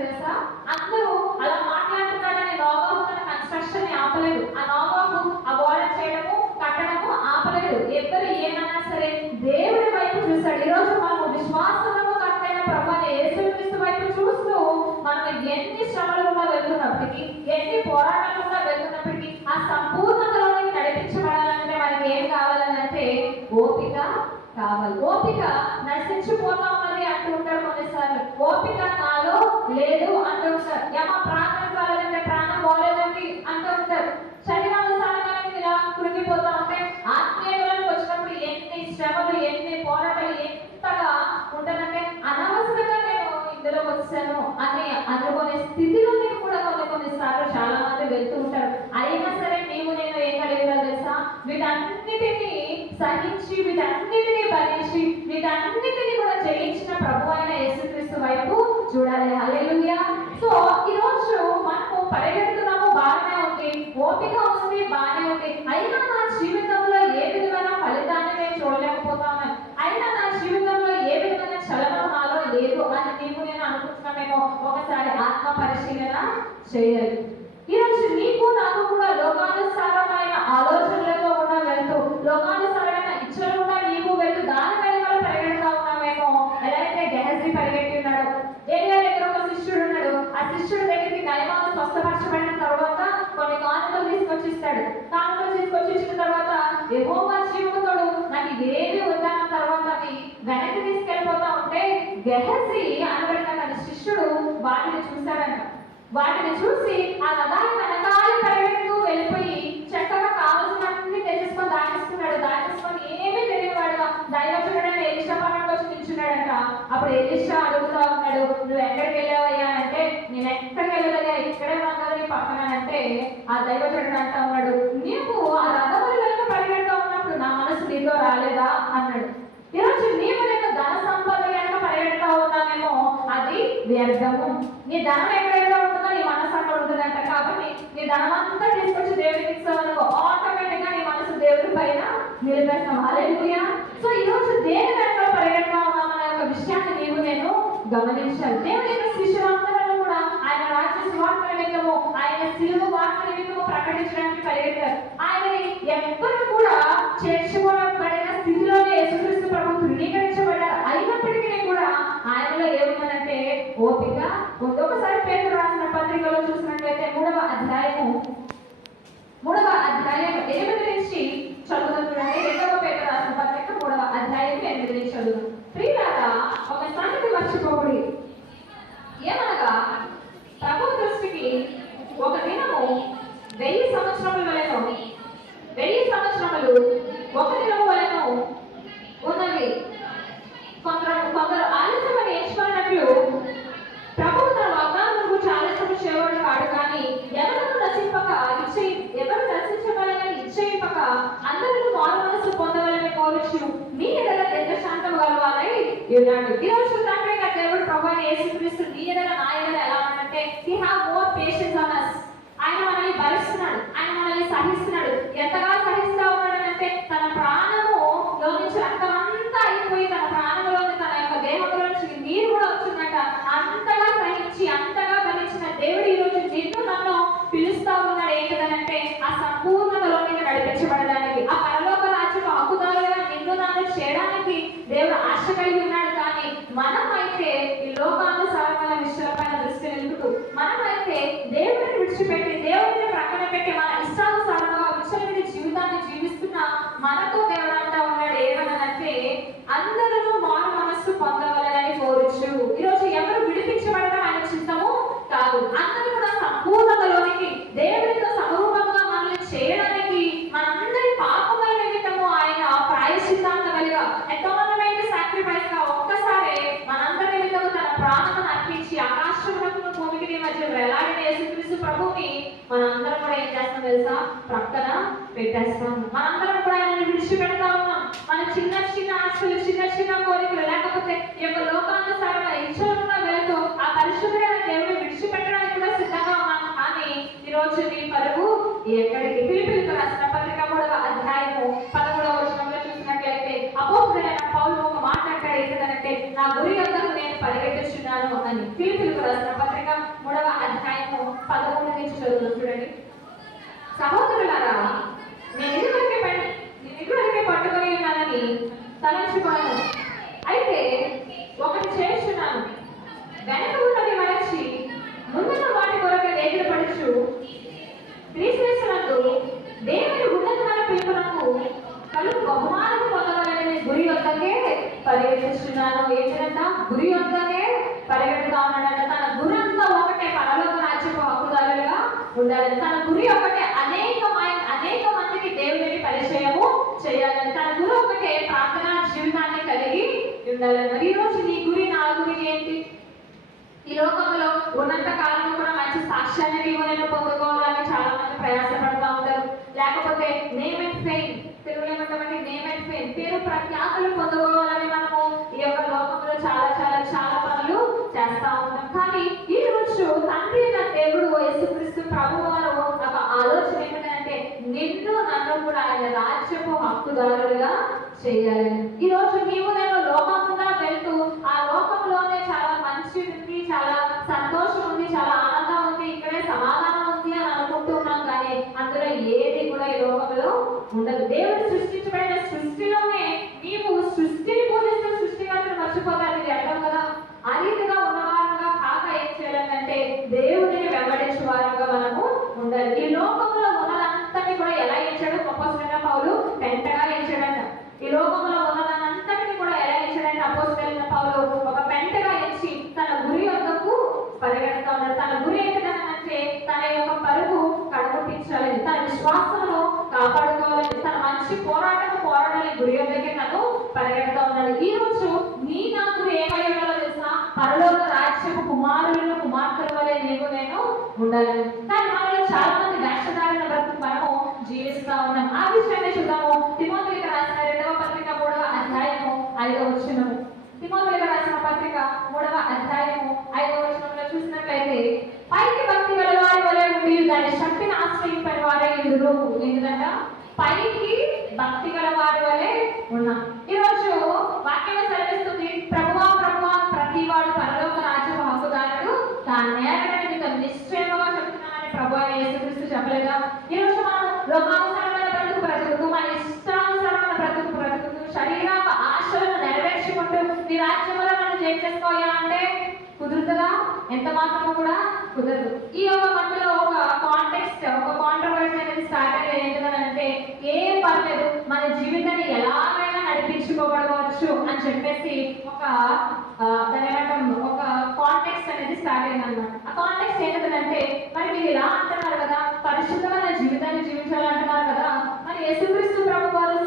నశించిపోతా ఉన్నది అంటూ ఉంటారు కొన్నిసార్లు. ఓపిక నాలో లేదు అంటూ ఉంటారు. ఏమో ప్రాణం కాలేదంటే ప్రాణం పోలేదండి అంటూ ఉంటారు. శరీరానుసారంగా ఇలా కృంగిపోతా ఉంటే ఆత్మీయులకు వచ్చినప్పుడు ఎన్ని శ్రమలు, ఎన్ని పోరాటాలు ఎంతగా ఉంటుందంటే అనవసరంగా నేను ఇందులో వచ్చాను అని అనుకునే స్థితిలో కూడా కొన్నిసార్లు చాలా మంది వెళ్తూ ఉంటారు. అయినా సరే నేను ఏం కలిగినా తెలుసా, వీటన్నిటినీ సహించి, వీటన్నిటినీ భరించి, వీటన్నిటినీ కూడా జయించిన ప్రభు అయిన యేసుక్రీస్తు వైపు చూడాలి. హల్లెలూయా. సో ఈ రోజు మనము పరిగెడుతున్నాము, బాగానే ఉంది, ఓపిక ఉంది, బాగానే ఉంది. అయినా నా జీవితంలో ఏ విధమైన ఫలితాన్ని నేను చూడలేకపోతాను, అయినా నా జీవితంలో ఏ విధమైన చలనం నాలో లేదు అని నేను అనుకుంటున్నామేమో. ఒకసారి ఆత్మ పరిశీలన చేయాలి. ఈరోజు నీకు నాకు కూడా లోకానుసారమైన ఆలోచనలతో కూడా వెళ్తూ, లోకానుసారమైన ఇచ్చలు కూడా నీకు వెళ్తూ దాని మీద కూడా పరిగెడుతూ ఉన్నామేమో. ఎలా అయితే గెహజీ పరిగెట్టి ఉన్నాడు. ఏలియా దగ్గర ఒక శిష్యుడు ఉన్నాడు. ఆ శిష్యుడి దగ్గరికి నయమాను స్వస్థపరచబడిన తర్వాత కొన్ని కానుకలు తీసుకొచ్చిస్తాడు. కానుకలు తీసుకొచ్చి ఇచ్చిన తర్వాత యెహోవా జీవముతోడు నాకు ఏది వద్దన్న తర్వాత అవి వెనక్కి తీసుకెళ్ళిపోతా ఉంటే గెహజీ అనబడిన తన శిష్యుడు వాటిని చూశాడంట. వాటిని చూసి ఆ రథాన్ని వెనకాల పరిగెడుతూ వెళ్ళిపోయి చక్కగా కావలసినన్ని తెచ్చేసుకొని దాచేసుకొని ఏమీ తెలియవాడుగా దైవజనుడైన ఎలీషా పక్కన వచ్చి నిల్చున్నాడంట. అప్పుడు ఎలీషా అడుగుతా ఉన్నాడు, నువ్వు ఎక్కడికి వెళ్ళావయ్యా అంటే, నేను ఎక్కడికి వెళ్ళదయ్యా, ఇక్కడే ఉన్నాను నీ పక్కన అంటే, ఆ దైవజనుడు అంటా ఉన్నాడు, నీవు ఆ రథముల వెనుక పరిగెడుతూ ఉన్నప్పుడు నా మనసు నీతో రాలేదా అన్నాడు. ఈరోజు నీవు నేను ధన సంపద కనుక పరిగెడుతూ ఉన్నామేమో, అది వ్యర్థము. నీ ధనం ఎక్కడెక్కడ ఉంటుందో నీ మనసు అక్కడ ఉంటుందంట. కాబట్టి నీ ధనం అంతా తీసుకొచ్చి దేవుడికి ఇస్తావనుకో, ఆటోమేటిక్ గా నీ మనసు దేవుడి పైన నిలిపేస్తాం. హల్లెలూయా. సో ఈ రోజు దేని వెనక పరిగెడుతూ ఉన్నామనే ఒక విషయాన్ని నీవు నేను గమనించాలి. దేవుడి యొక్క శిష్యులందరూ కూడా ఆయన రాజ్య సువార్త నిమిత్తము, ఆయన శిలువ వార్త నిమిత్తము ప్రకటించడానికి పరిగెత్తారు. ఆయనని ఎవ్వరు కూడా చేర్చుకోబడిన స్థితిలోనే యేసుక్రీస్తు ప్రభు ధృవీకరించబడ్డారు. అయినప్పటికీ కూడా ఆయనలో ఏముందంటే ఓపిక. ఒకసారి పేతురు రాసిన పత్రికలో చూసినట్లయితే 3వ అధ్యాయం 8 నుంచి చదువుతాం చూడండి. 2వ పేతురు రాసిన పత్రిక 3వ అధ్యాయం 8 నుంచి చదువు. ప్రియులారా, ఒక సంగతి మర్చిపోకుడి, ఏమనగా ప్రభు దృష్టికి ఒక దినము 1000 సంవత్సరముల వలెను, 1000 సంవత్సరములు ఒక దినము వలెను ఉన్నవి. కొందరు ఆలస్యమని ఎంచుకున్నట్లు ప్రభు తన వాగ్దానములకు ఆలస్యము చేయవాడు కాడు. కానీ ఎవరు నశించగలని ఇచ్చేయక అందరూ మారు మనసు పొందవాలని కోరుచు మీ ఎడల దీర్ఘశాంతము గలవారై ఉన్నాడు. ఈరోజు తండ్రి గారి దేవుడు ప్రభు యేసుక్రీస్తు నీ ఎడల నా ఎడల ఎలా ఉన్నాడంటే, he have more patience on us. ఆయన మనల్ని భరిస్తున్నాడు, ఆయన మనల్ని సహిస్తున్నాడు. ఎంతగా సహిస్తా ఉన్నాడంటే తన ప్రాణము నుంచి రక్తం అంతా అయిపోయి తన ప్రాణంలోని తన యొక్క దేహంలో నుంచి నీరు కూడా వచ్చిందంట. అంతగా సహించి అంతగా భరించిన దేవుడు ఈ రోజు నిన్ను నన్ను పిలుస్తా ఉన్నాడు. ఏంటంటే ఆ సంపూర్ణతలోనికి నడిపించబడడానికి, ఆ పరలోక రాజ్యం హక్కుదారులుగా నిన్ను నన్ను చేయడానికి దేవుడు ఆశ కలిగి ఉన్నాడు. కానీ మనమైతే ఈ లోకానుసారమైన విషయాలపైన దృష్టి నిలుపుతూ, మనమైతే దేవుడిని విడిచిపెట్టి, దేవుడిని ప్రక్కన పెట్టి మన ఇష్టానుసారంగా విచ్చలవిడి జీవితాన్ని జీవిస్తున్న మనతో దేవుడు అంటా ఉన్నాడు ఏమనంటే, అందరూ మారు మనస్సు పొందవలెనని కోరుచు. ఈరోజు ఎవరు విడిపించబడడం ఆయన చిత్తము కాదు. అందరూ కూడా సంపూర్ణతలోనికి దేవుడితో సమరూపంగా మనల్ని చేయడానికి మనందరి పాపమైన నిమిత్తము ఆయన ప్రాయశ్చిత్తాంత కలిగా అటానమెంట్ సాక్రిఫైస్ గా ఒక్కసారి మనందరి నిమిత్తము తన ప్రాణమును అర్పించి ఆకాశమునకు భూమికి మధ్య వేలాడిన యేసుక్రీస్తు ప్రభువుని మనందరం కూడా ఏం చేస్తాం తెలుసా, ప్రక్కన పెట్టేస్తాం. మనందరం కూడా ఆయనని విడిచిపెడతా ఉన్నాం. మన చిన్న చిన్న ఆశలు, చిన్న చిన్న కోరికలు, లేకపోతే ఈ యొక్క లోకానుసారంగా ఇచ్చలుగా వెళ్తూ ఆ పరిశుద్ధమైన దేవుడిని విడిచిపెట్టడానికి కూడా సిద్ధంగా ఉన్నాం. కానీ ఈ రోజు నీ పరుగు ఎక్కడికి? ఫిలిప్పీయులకు రాసిన పత్రిక 3వ అధ్యాయము 13వ వచనంలో చూసినట్లయితే అపోస్తలుడైన పౌలు ఒక మాట అంటాడు. ఏంటంటే, నా గురి వద్దకు నేను పరిగెత్తుచున్నాను అని. ఫిలిప్పీయులకు రాసిన పత్రిక 3వ అధ్యాయము 13 నుంచి చదువుతాం చూడండి. సహోదరులారా, నేను ఇదివరకే పట్టుకొని ఉన్నానని తలంచుకోను. అయితే ఒకటి చేస్తున్నాను, పరిగెత్తుచున్నాను. ఏంటంట? గురి వద్దనే పరిగెడుతా ఉన్నాడంట. తన గురి అంతా ఒకటే, పరలోక రాజ్యపు హక్కుదారులుగా ఉండాలని. తన గురి ఒకటే, అనేక మందికి దేవుడిని పరిచయము చేయాలని. తన గురి ఒకటే, ప్రార్థనా జీవితాన్ని కలిగి ఉండాలని. మరి ఈరోజు నీ గురి, నా గురి ఏంటి? ఈ లోకంలో ఉన్నంత కాలం కూడా మంచి సాక్ష్యాన్ని నేను పొందుకోవాలని చాలా మంది ప్రయాసపడుతూ ఉంటారు. లేకపోతే నేమ్ అండ్ ఫెయిమ్, తెలుగులో ఏమంటామంటే నేమ్ అండ్ ఫెయిమ్, పేరు ప్రఖ్యాతులు పొందుకోవాలని మనము ఈ యొక్క లోకంలో చాలా చాలా చాలా పనులు చేస్తా ఉంటాం. కానీ ఈ రోజు తండ్రి అయిన దేవుడు యేసుక్రీస్తు ప్రభు వారు ఒక ఆలోచన ఏంటంటే నిన్ను నన్ను కూడా ఆయన రాజ్యపు హక్కుదారులుగా చేయాలి. ఈ రోజు నీవు నేను లోకంగా వెళ్తూ ఆ లోకంలోనే చాలా మంచి ఉంది, చాలా సంతోషం ఉంది, చాలా ఆనందం ఉంది, ఇక్కడే సమాధానం ఉంది అని అనుకుంటూ ఉన్నాం. కానీ అందులో ఏది కూడా ఈ లోకంలో ఉండదు. దేవుడు సృష్టించబడిన సృష్టిలోనే నీవు సృష్టిని పోలిస్తే సృష్టికర్తను మర్చిపోతారు. ఇది అర్థం కదా. ఆ రీతిగా ఉన్నవారుగా కాక ఏం చేయాలంటే దేవుడిని వెంబడించే వారుగా మనము ఉండాలి. ఈ లోకంలో ఉన్నదంతటి కూడా ఎలా ఎంచాడు? అపోస్తలుడైన పౌలు పెంటగా ఎంచాడంట. ఈ లోకంలో ఉన్నదానంతటిని కూడా ఎలా ఎంచాడంటే అపోస్తలుడైన పౌలు ఒక పెంటగా ఎంచి తన గురి వద్దకు పరిగెడతా ఉన్నాడు. తన గురి ఏంటంటే తన యొక్క పరుగు కడగొట్టించాలని, తన విశ్వాసంలో కాపాడుకోవాలని, తన మంచి పోరాడాలని గురి వద్దకే తను పరిగెడతా ఉన్నాడు. ఈ రోజు నీ నా గురి ఏమై ఉండాలో తెలుసా? పరలోక రాజ్యపు కుమారులను కుమార్తెల వలె నీవు నేను ఉండాలని. కానీ మనలో చాలా మంది వేషధారణ బ్రతుకు మనము జీవిస్తా ఉన్నాం. ఆ విషయాన్ని చూద్దాము. తిమోతికి రాసిన 2వ పత్రిక 3వ అధ్యాయము 5వ వచనము. తిమోతికి రాసిన పత్రిక 3వ అధ్యాయము 5వ వచనంలో చూసినట్లయితే పైకి భక్తి గల వారి వలె ఉండి దాని శక్తిని ఆశ్రయింపని వారే ఇందురు. ఎందుకంట పైకి భక్తి గల వారి వలె ఉన్నాం. ఈరోజు వాక్యం సెలవిస్తుంది, ప్రభువా ప్రతి వాడు పరలోక రాజ్యపు హక్కుదారుడు తాను నేరడానికి నిశ్చయముగా చెప్తున్నామని ప్రభు యేసుక్రీస్తు చెప్పలేదా? ఈరోజు మనం లోకానుసారమైన బ్రతుకు బ్రతుకుతూ, మన ఇష్టానుసారమైన బ్రతుకు బ్రతుకుతూ, శరీర ఆశలను నెరవేర్చుకుంటూ నీ రాజ్యంలో మనం చేసుకోవాలంటే కుదురుతుందా? ఎంత మాత్రము కూడా కుదరదు. ఈ యొక్క మధ్యలో ఒక కాంట్రవర్సీ అనేది స్టార్ట్ అయ్యేది. ఏంటంటే ఏం పర్లేదు, మన జీవితాన్ని ఎలాగైనా నడిపించుకోబడవచ్చు అని చెప్పేసి ఒక కాంటెక్స్ట్ అనేది స్టార్ట్ అయింది అనమాట. ఆ కాంటెక్స్ట్ ఏంటంటే మరి మీరు ఇలా అంటున్నారు కదా, పరిశుద్ధమైన జీవితాన్ని జీవించాలంటున్నారు కదా, మరి యేసుక్రీస్తు ప్రభు వారు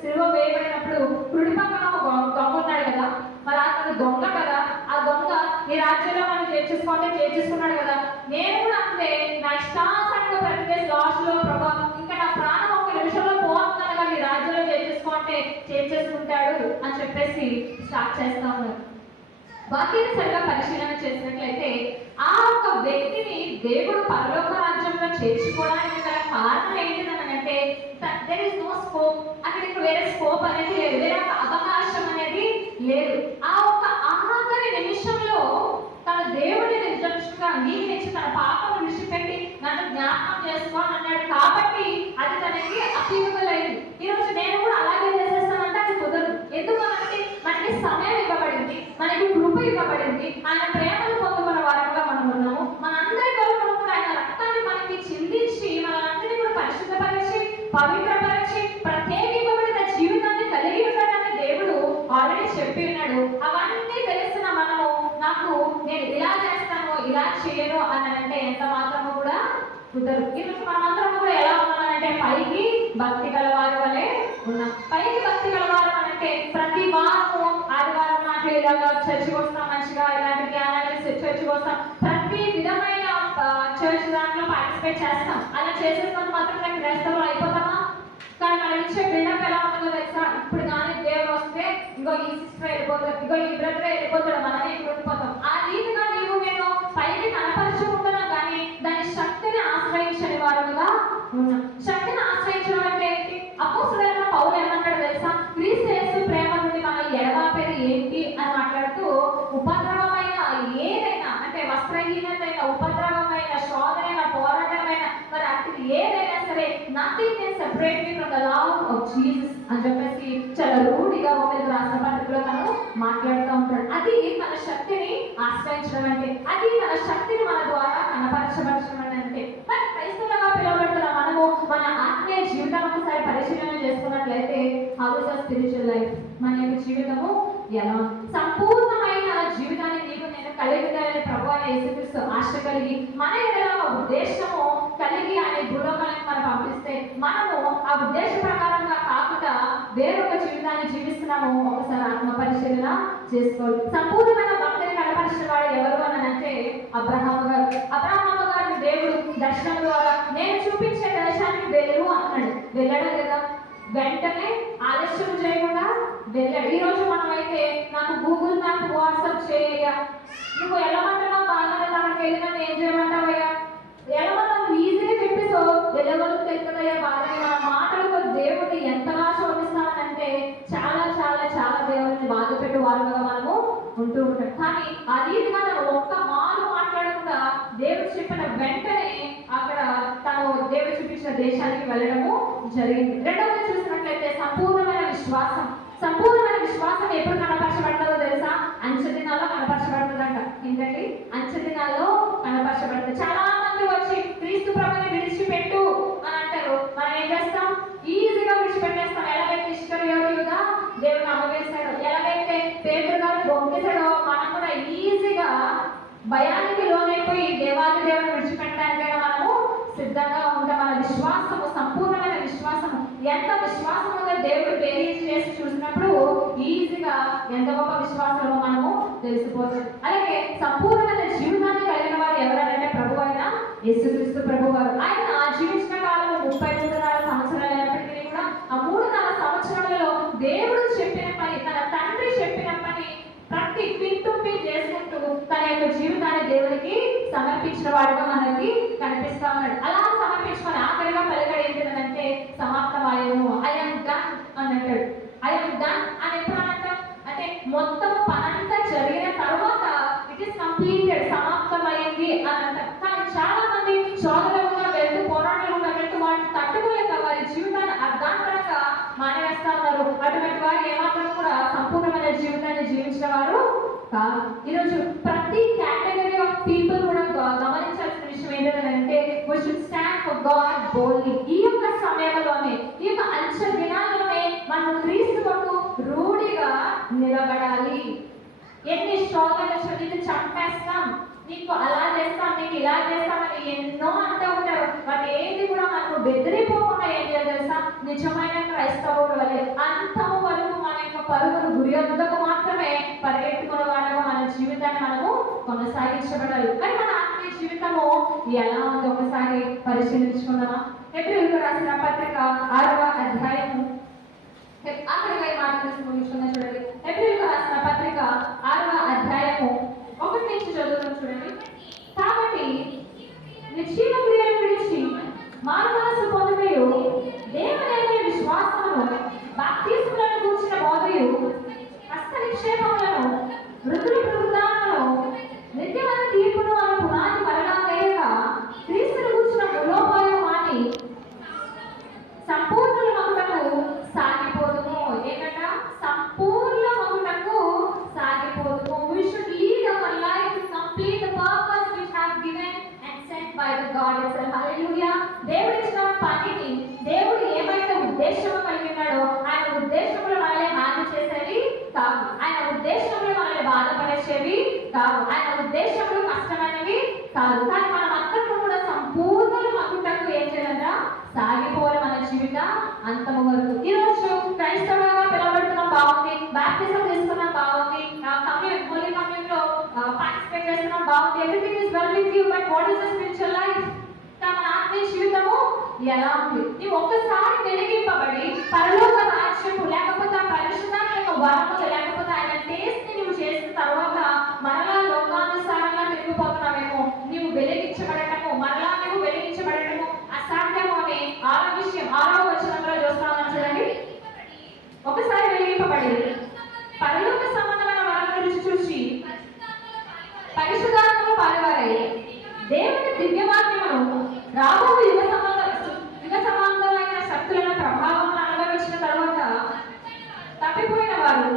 సిలువ వేయబడినప్పుడు కుడి పక్కన ఒక దొంగ ఉన్నాడు కదా, మరి అతను దొంగ కదా, ఆ దొంగ ఈ రాజ్యంలో మనం చేర్చేసుకున్నాడు కదా, నేను కూడా అంతే నా ఇష్టానుసారంగా ప్రతివేసి లాస్ట్లో ప్రభా ఇంకా నా ప్రాణం ఒక నిమిషంలో పోతున్నాను కదా, ఈ రాజ్యంలో చేర్చేసుకుంటాడు అని చెప్పేసి స్టార్ట్ చేస్తా ఉన్నారు. వాక్యాన్ని సరిగా పరిశీలన చేసినట్లయితే ఆ ఒక వ్యక్తిని దేవుడు పరలోక రాజ్యంలో చేర్చుకోవడానికి గల కారణం ఏంటిదనంటే దేర్ ఇస్ నో స్కోప్. అక్కడికి వేరే స్కోప్ అనేది లేదు, వేరే ఒక అవకాశం అనేది లేదు. ఆ ఒక ఆఖరి నిమిషంలో తన దేవుడిని నిర్దోషంగా అంగీకరించి తన పాపను విడిచిపెట్టి నన్ను జ్ఞాపకం చేసుకోని అన్నాడు కాబట్టి అది తనకి అపీలబుల్ అయింది. ఈరోజు నేను కూడా అలాగే చేసేస్తానంటే అది కుదరదు. ఎందుకంటే మనకి సమయం ఇవ్వబడింది, మనకి కృప ఇవ్వబడింది, ఆయన ప్రేమను పొందుకున్న వారంగా మనం ఉన్నాము. మనందరి కొరకు కూడా ఆయన రక్తాన్ని మనకి చిందించి మనందరినీ కూడా పరిశుద్ధపరిచి పవిత్రపరిచి ప్రత్యేకింపబడిన జీవితాన్ని కలిగి ఉంటాడని దేవుడు ఆల్రెడీ చెప్పి ఉన్నాడు. అవన్నీ తెలిసిన మనము నేను ఇలా చేస్తాను ఇలా చేయను అని అంటే ఎంత మాత్రము కూడా కుదరదు. ఈరోజు మనమందరం కూడా ఎలా ఉన్నామంటే పైకి భక్తి గలవారు వలె ఉన్నాం. పైకి భక్తి గలవారు అంటే ప్రతి వారము ఆదివారం నాటి ఇలాగా చర్చికి వస్తాం, మంచిగా ఇలాంటి ధ్యానాలు చర్చికి వస్తాం, ప్రతి విధమైన చర్చ్ దాంట్లో పార్టిసిపేట్ చేస్తాం. అలా చేసేసినంత మాత్రం నాకు క్రైస్తవులు అయిపోతామా? కానీ మనం ఇచ్చే బిల్డప్ ఎలా ఉంటుందో తెలుసా? ఇప్పుడు కానీ దేవుడు వస్తే ఇంకో ఈ సిస్టర్ వెళ్ళిపోతాడు, ఇంకో ఈ బ్రదర్ వెళ్ళిపోతాడు, మనమే ఇక్కడ ఉండిపోతాం. ఆ రీతిగా నీవు నేను పైకి కనపరచుకుంటున్నాం కానీ దాని శక్తిని ఆశ్రయించని వారుగా ఉన్నాం. శక్తిని ఆశ్రయించడం అంటే ఏంటి? అపోస్తలుడైన పౌలు ఏమంటాడు తెలుసా? క్రీస్తు యేసు ప్రేమ నుండి మన ఎడబాపేది ఏంటి అని మాట్లాడుతూ ఉపద్రవమైన ఏదైనా అంటే వస్త్రహీనతైన ఉపద్రవమైన శోధనైన పోరాటమైన మరి అటు ఏదైనా సరే nothing can separate me from the love of Jesus అని చెప్పేసి చాలా రూఢిగా ఒక రాష్ట్ర పద్ధతిలో తను మాట్లాడుతూ ఉంటాడు. అది మన శక్తిని ఆశ్రయించడం అంటే, అది మన శక్తిని మన ద్వారా కనపరచబరచడం అంటే. మరి క్రైస్తవులుగా పిలువబడుతున్న మనము మన ఆత్మీయ జీవితాన్ని ఒకసారి పరిశీలన చేసుకున్నట్లయితే how is our spiritual life, మన యొక్క జీవితము ఎలా సంపూర్ణమైన జీవితాన్ని నీకు నేను కలిగిన ప్రభు అయిన యేసుక్రీస్తు ఆశ కలిగి మన ఎడల ఉద్దేశము కలిగి ఆయన భూలోకానికి మనం పంపిస్తే మనము ఆ ఉద్దేశ ప్రకారంగా కాకుండా వేరొక జీవితాన్ని జీవిస్తున్నాము. ఒకసారి ఆత్మ పరిశీలన చేసుకోవాలి. సంపూర్ణమైన భక్తిని కనపరిచిన వాడు ఎవరు అని అంటే అబ్రహాము గారు. అబ్రహాము గారిని దేవుడు దర్శనం ద్వారా నేను చూపించే దేశానికి వెళ్ళు అన్నాడు. వెళ్ళడం కదా, వెంటనే ఆలస్యం చేయకుండా వెళ్ళాడు. ఈ రోజు మనమైతే నాకు గూగుల్ మ్యాప్ వాట్సాప్ చేయ, నువ్వు వెళ్ళమంటున్నావు బాగానే, అక్కడికి వెళ్ళినా ఏం చేయమంటావయ్యా, వెళ్ళమన్నావు ఈజీగా చెప్పేసో వెళ్ళగలుగుతాయి కదయ్యా బాగానే. మన మాటలకు దేవుడిని ఎంతగా శోధిస్తామనంటే చాలా చాలా చాలా దేవుడిని బాధ పెట్టే వారుగా మనము ఉంటూ ఉంటాం. కానీ అది మనం ఒక్క మారు మాట్లాడకుండా దేవుడు చెప్పిన వెంటనే అక్కడ తను దేవుడు చూపించిన దేశానికి వెళ్ళడము జరిగింది. రెండవది చూసినట్లయితే సంపూర్ణమైన విశ్వాసం. సంపూర్ణమైన విశ్వాసం ఎప్పుడు కనపరచబడతారో తెలుసా? అంచె దినాల్లో కనపరచబడుతుందంట. ఏంటండి? అంచె దినాల్లో కనపరచబడుతుంది. చాలా మంది వచ్చి క్రీస్తు ప్రభుని విడిచిపెట్టు అని అంటారు. మనం ఏం చేస్తాం? ఈజీగా విడిచిపెట్టేస్తాం. ఎలాగైతే ఇష్కరియోతుగా దేవుని అమ్మవేశాడు, ఎలాగైతే పేతురు గారు బొంకేశాడో మనం కూడా ఈజీగా భయానికి లోనైపోయి దేవాది దేవుని విడిచిపెట్టడానికైనా మనము సిద్ధంగా ఉంటాం. మన విశ్వాసము, సంపూర్ణమైన విశ్వాసము, ఎంత విశ్వాసం ఉందో దేవుడు బేరీజ్ చేసి చూసినప్పుడు ఈజీగా ఎంత గొప్ప విశ్వాసమో మనము తెలిసిపోతుంది. అలాగే సంపూర్ణమైన జీవితాన్ని కలిగిన వారు ఎవరంటే ప్రభు అయిన యేసుక్రీస్తు ప్రభు వారు. ఆయన జీవించిన కాలంలో 33 సంవత్సరాలు అయినప్పటికీ కూడా ఆ 3.5 సంవత్సరాలలో దేవుడు చెప్పిన పని, తన తండ్రి చెప్పిన పని ప్రతి పిన్ టు పిన్ చేసుకుంటూ తన యొక్క జీవితాన్ని దేవునికి సమర్పించిన వాడుగా మనకి కనిపిస్తా ఉన్నాడు. అలా సమర్పించుకొని ఆఖరిగా పలికాడు ఏంటంటే సమాప్తమాయను, ఐఎమ్ డన్ అని అంటాడు. ఐఎమ్ డన్ అని ఎప్పుడు అంటాం అంటే మొత్తం పనంతా జరిగిన తర్వాత ఇట్ ఈస్ కంప్లీటెడ్, సమాప్తమైంది అని అంటాం. కానీ చాలా మంది శోధనలుగా వెళ్తూ పోరాటాలుగా వెళ్తూ వాటిని తట్టుకోలేక వారి జీవితాన్ని అర్ధాంతరంగా మానేస్తా ఉన్నారు. అటువంటి వారు ఏమాత్రం కూడా సంపూర్ణమైన జీవితాన్ని జీవించిన వారు కాదు. ఈరోజు ప్రతి కేటగిరీ ఆఫ్ పీపుల్ కూడా గమనించాల్సిన విషయం ఏంటంటే we should stand for God boldly. ఈ యొక్క సమయంలోనే, ఈ యొక్క అంచె దినాల్లోనే మనం క్రీస్తు కొరకు రూఢిగా నిలబడాలి. ఎన్ని శోధనలు చదివి చంపేస్తాం, నీకు అలా చేస్తాం, నీకు ఇలా చేస్తామని ఎన్నో అంటూ ఉంటారు. వాటి ఏది కూడా మనకు బెదిరిపోకుండా ఏం చేయాలి తెలుసా? నిజమైన క్రైస్తవుడు వలె అంతము వరకు మన యొక్క పరుగును గురి వద్దకు మాత్రమే పరిగెట్టుకునే వాళ్ళగా మన జీవితాన్ని మనము కొనసాగించబడాలి. కానీ మన ఆత్మీయ జీవితము ఎలా ఉంది ఒకసారి పరిశీలించుకుందామా? హెబ్రీయులకు రాసిన పత్రిక 6వ అధ్యాయము ఆఖరిగా ఈ మాట ముగించుకున్నా చూడండి. హెబ్రీయులకు రాసిన పత్రిక 6వ అధ్యాయము 1 నుంచి చదువుతాం చూడండి. కాబట్టి నిశ్చయ క్రియలు విడిచి మారు మనసు పొందుటయు, దేవుని విశ్వాసమును, బాప్తిస్మములను గూర్చిన బోధయు, హస్త నిక్షేపములను, మృతుల పునరుద్ధానమును, నిత్యమైన తీర్పును అను పునాది మరలా వేయగా క్రీస్తును గూర్చిన మూలోపాయం మాని సంపూర్ణ మగుటకు సాగిపోదుము. ఏంటంట? సంపూర్ణ మగుటకు సాగిపోదుము. We should lead our life to complete the purpose which has given and sent by the God itself. Hallelujah. దేవుడు ఇచ్చిన పనిని, దేవుడు ఏమైతే ఉద్దేశం కలిగి ఉన్నాడో ఆయన ఉద్దేశంలో మనల్ని హాని చేసేవి కాదు, ఆయన ఉద్దేశంలో మనల్ని బాధపడేసేవి కాదు, ఆయన ఉద్దేశంలో కష్టమైనవి కాదు. కానీ మనం అందరూ కూడా సంపూర్ణ మగుటకు ఏం చేయాలంట? సాగిపోవాలి మన జీవిత అంతము వరకు. ఈరోజు క్రైస్తవులుగా పిలవబడుతున్నాం, బాగుంది, బాప్టిజం తీసుకున్నాం, బాగుంది, హోలీ కమ్యూన్లో పార్టిసిపేట్ చేస్తున్నాం, బాగుంది, everything is well with you, but what is the spiritual life? మన ఆత్మీయ జీవితము ఎలా ఉంది? నీవు ఒక్కసారి వెలిగింపబడి పరలోక రాజ్యము లేకపోతే పరిశుద్ధాత్మ యొక్క వరములు లేకపోతే ఆయన టేస్ట్ నువ్వు చేసిన తర్వాత మరలా లోకానుసారంగా తిరిగిపోతున్నావేమో, నీవు వెలిగించబడటము, మరలా నువ్వు వెలిగించబడటము అసాధ్యము అని 6వ విషయం 6వ వచనంలో చూస్తామని చూడండి. ఒకసారి వెలిగింపబడి పరలోక సంబంధమైన వరాలను రుచి చూసి పరిశుద్ధాత్మలో పాలువారై దేవుని దివ్యవాక్యమును రాబోయే యుగ సమాంతమైన శక్తులను ప్రభావం అనుభవించిన తర్వాత తప్పిపోయిన వారు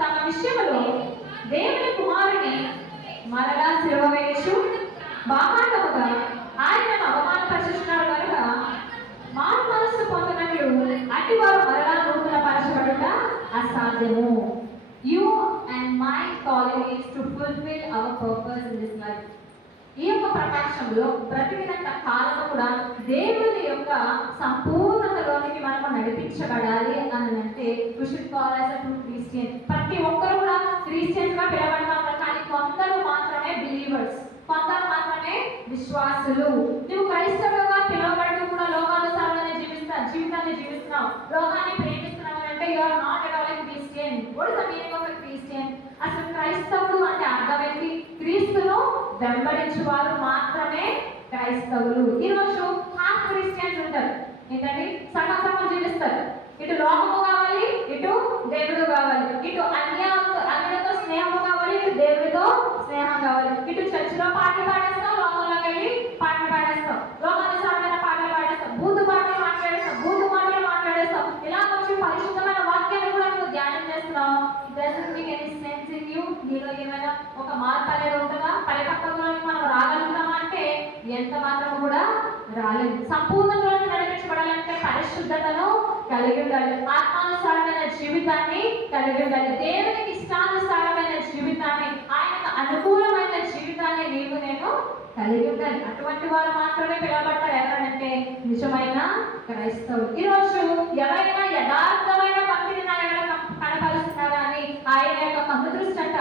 తమ విషయంలో దేవుని కుమారుని మరలా సిలువ వేయచ్చు బాహాటముగా ఆయనను అవమానపరుచుతున్నారు కనుక మారు మనస్సు అసాధ్యము. You and my calling is to fulfil our purpose in this life. ఈ యొక్క ప్రపంచంలో బ్రతికినంత కాలం కూడా దేవుని యొక్క సంపూర్ణతలోనికి మనము నడిపించబడాలి అని అంటే we should call as a Christian. ప్రతి ఒక్కరు కూడా క్రిస్టియన్స్ గా పిలవబడతారు, కానీ కొందరు మాత్రమే బిలీవర్స్, కొందరు మాత్రమే విశ్వాసులు. నువ్వు క్రైస్తవులుగా పిలవబడుతూ కూడా లోకానుసారమైన జీవితాన్ని జీవిస్తున్నావు, లోకాన్ని ప్రేమిస్తున్నావు అంటే you are not at all a Christian. What is the meaning of a Christian? అసలు క్రైస్తవుడు అంటే అర్థం ఏంటి? క్రీస్తును వెంబడించువారు మాత్రమే క్రైస్తవులు. ఈరోజు హాఫ్ క్రిస్టియన్స్ ఉంటారు, ఏంటంటే సగం సగం జీవిస్తారు. ఇటు లోకము కావాలి, ఇటు దేవుడు కావాలి, ఇటు అన్యులతో స్నేహము కావాలి, ఇటు దేవుడితో స్నేహం కావాలి. ఇటు చర్చిలో పాటలు పాడేస్తాం, లోకంలోకి వెళ్ళి పాటలు పాడేస్తాం, లోకానుసారమైన పాటలు పాడేస్తాం, బూతు పాటలు మాట్లాడేస్తాం, బూతు మాటలు మాట్లాడేస్తాం. ఇలా వచ్చి పరిశుద్ధమైన వాక్యాన్ని కూడా నువ్వు ధ్యానం చేస్తున్నావు. నీలో ఏమైనా ఒక మార్పు అనేది ఉంటుందా? పరిపక్వతలోకి మనం రాగలుగుతామా అంటే ఎంత మాత్రం కూడా రాలేదు. సంపూర్ణతలోకి నడిపించబడాలంటే పరిశుద్ధతను కలిగి ఉండాలి, ఆత్మానుసారమైన జీవితాన్ని కలిగి ఉండాలి, దేవునికి ఇష్టానుసారమైన జీవితాన్ని, ఆయనకు అనుకూలమైన జీవితాన్ని నీవు నేను కలిగి ఉండాలి. అటువంటి వారు మాత్రమే పిలవబడతారు ఎవరంటే నిజమైన క్రైస్తవులు. ఈరోజు ఎవరైనా యథార్థమైన భక్తిని కనపరుస్తున్నారా అని ఆయన యొక్క కనుదృష్టి అంట